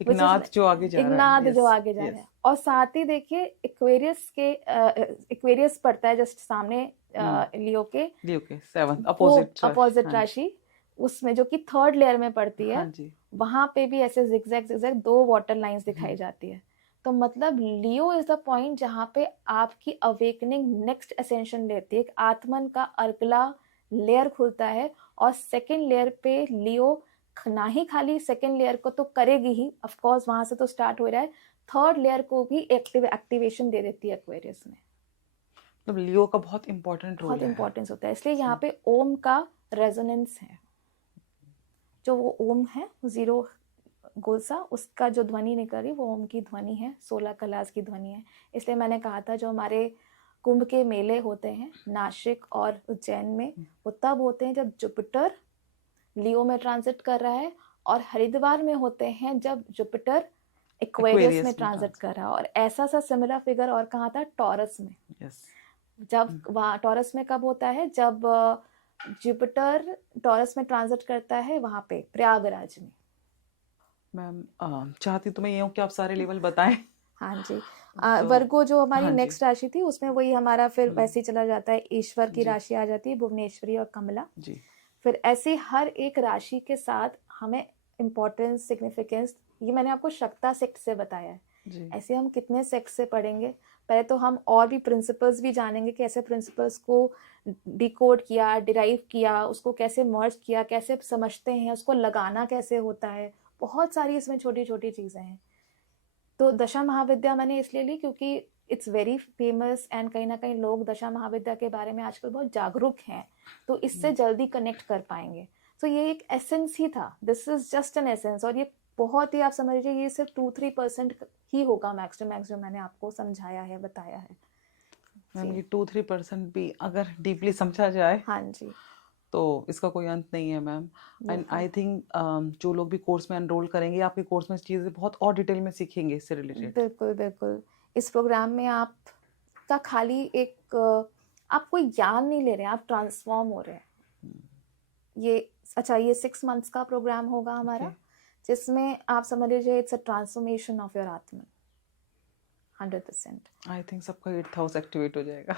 एक नाद जो आगे जा रहा है। और साथ ही देखिए एक्वेरियस पड़ता है जस्ट सामने लियो के 7 अपोजिट राशि, उसमें जो कि 3rd लेयर में पड़ती है, वहां पे भी ऐसे जिगजैग 2 वाटर लाइंस दिखाई जाती है। तो मतलब लियो इज द पॉइंट जहाँ पे आपकी अवेकनिंग नेक्स्ट असेंशन लेती है, आत्मन का अगला लेयर खुलता है, और 2nd लेयर पे लियो ना ही खाली 2nd लेयर को तो करेगी ही, ऑफ कोर्स वहां से तो स्टार्ट हो रहा है, 3rd लेयर को भी एक्टिवेशन दे देती है एक्वेरियस में। मतलब लियो का बहुत इंपॉर्टेंट रोल है, बहुत इंपॉर्टेंस होता है, इसलिए यहाँ पे ओम का रेजोनेंस है। जो वो ओम है, ज़ीरो गोसा, उसका जो ध्वनि निकली वो ओम की ध्वनि है, 16 कलास की ध्वनि है। इसलिए मैंने कहा था जो हमारे कुंभ के मेले होते हैं नासिक और उज्जैन में, वो तब होते हैं जब जुपिटर लियो में ट्रांजिट कर रहा है, और हरिद्वार में होते हैं जब जुपिटर एक्वेरियस में ट्रांजिट कर रहा है। और ऐसा सा सिमिलर फिगर और कहाँ था? टॉरस में। यस जब वहाँ टॉरस में कब होता है? जब जुपिटर टॉरस में ट्रांजिट करता है वहाँ पे प्रयागराज में। मैम चाहती तो मैं ये हूँ कि आप सारे लेवल बताएं। हाँ जी। तो वर्गो जो हमारी हाँ जी। नेक्स्ट राशि थी उसमें वही हमारा फिर वैसे ही चला जाता है, ईश्वर की जी। राशि आ जाती है, भुवनेश्वरी और कमला। जी फिर ऐसे हर एक राशि के साथ हमें इम्पोर्टेंस, सिग्निफिकेंस, ये मैंने आपको शक्ता सेक्ट से बताया है। जी ऐसे हम कितने सेक्ट से पढ़ेंगे? पहले तो हम और भी प्रिंसिपल्स भी जानेंगे, कैसे प्रिंसिपल्स को डिकोड किया, डिराइव किया, उसको कैसे मर्ज किया, कैसे समझते हैं, उसको लगाना कैसे होता है। बहुत सारी इसमें छोटी छोटी चीज़ें हैं। तो दशा महाविद्या मैंने इसलिए ली क्योंकि इट्स वेरी फेमस, एंड कहीं ना कहीं लोग दशा महाविद्या के बारे में आजकल बहुत जागरूक हैं, तो इससे जल्दी कनेक्ट कर पाएंगे। तो ये एक एसेंस ही था, this is just an essence. और ये बहुत ही, आप समझ लीजिए, ये सिर्फ 2-3% ही होगा मैक्स टू मैक्स जो मैंने आपको समझाया है, बताया है। मैम जी ये 2-3% भी अगर डीपली समझा जाए हाँ जी, तो इसका कोई अंत नहीं है मैम। एंड बिल्कुल आई थिंक जो लोग भी कोर्स में एनरोल करेंगे आपके कोर्स में चीज़ें बहुत और डिटेल में सीखेंगे इससे रिलेटेड। बिल्कुल बिल्कुल। इस प्रोग्राम में आपका खाली एक आप कोई ज्ञान नहीं ले रहे हैं, आप ट्रांसफॉर्म हो रहे हैं। ये अच्छा, ये 6 मंथ्स का प्रोग्राम होगा हमारा, जिसमें आप समझ लीजिए it's a transformation of your आत्मा 100%। आई थिंक सबका 8th हाउस एक्टिवेट हो जाएगा।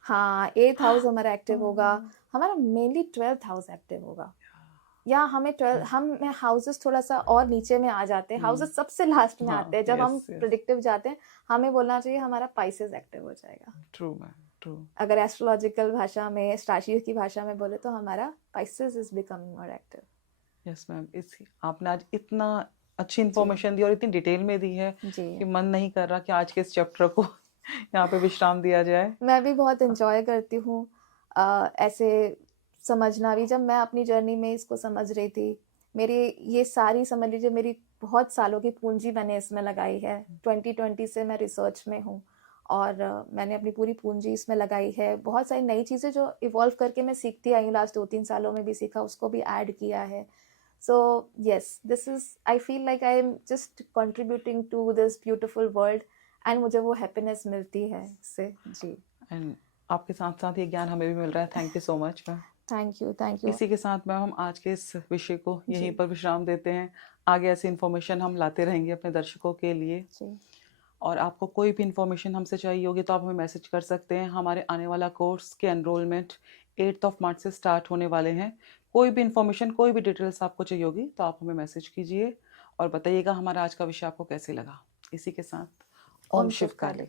हाँ, 8th हाउस हमारा एक्टिव होगा, हमारा मेनली 12th हाउस एक्टिव होगा। या हमें हम हाउसेस थोड़ा सा और नीचे में आ जाते हैं, हाउसेस सबसे लास्ट में आते हैं। जब हम प्रेडिक्टिव जाते हैं, हमें बोलना चाहिए हमारा पाइसेस एक्टिव हो जाएगा। True ma'am, true. अगर एस्ट्रोलॉजिकल भाषा में, राशि की भाषा में बोले तो हमारा Pisces is becoming more active. Yes ma'am, इस आपने आज इतना अच्छी इन्फॉर्मेशन दी और इतनी डिटेल में दी है कि मन नहीं कर रहा कि आज के इस चैप्टर को यहाँ पे विश्राम दिया जाए। मैं भी बहुत एंजॉय करती हूँ ऐसे समझना भी। जब मैं अपनी जर्नी में इसको समझ रही थी, मेरी ये सारी, समझ लीजिए, मेरी बहुत सालों की पूंजी मैंने इसमें लगाई है। 2020 से मैं रिसर्च में हूँ और मैंने अपनी पूरी पूंजी इसमें लगाई है। बहुत सारी नई चीज़ें जो इवॉल्व करके मैं सीखती आई हूँ, लास्ट 2-3 सालों में भी सीखा, उसको भी ऐड किया है। So yes, this is, I feel like I am just contributing to this beautiful world, and मुझे वो हैप्पीनेस मिलती है इससे। जी, एंड आपके साथ साथ ये ज्ञान हमें भी मिल रहा है। Thank you so much ma'am. Thank you, thank you. इसी के साथ मैम हम आज के इस विषय को यहीं पर विश्राम देते हैं। आगे ऐसी इन्फॉर्मेशन हम लाते रहेंगे अपने दर्शकों के लिए। जी, और आपको कोई भी इन्फॉर्मेशन हमसे चाहिए होगी तो आप हमें मैसेज कर सकते हैं। हमारे आने वाला कोर्स के एनरोलमेंट 8 मार्च से स्टार्ट होने वाले हैं। कोई भी इन्फॉर्मेशन, कोई भी डिटेल्स आपको चाहिए होगी तो आप हमें मैसेज कीजिए और बताइएगा हमारा आज का विषय आपको कैसे लगा। इसी के साथ ओम शिव काले।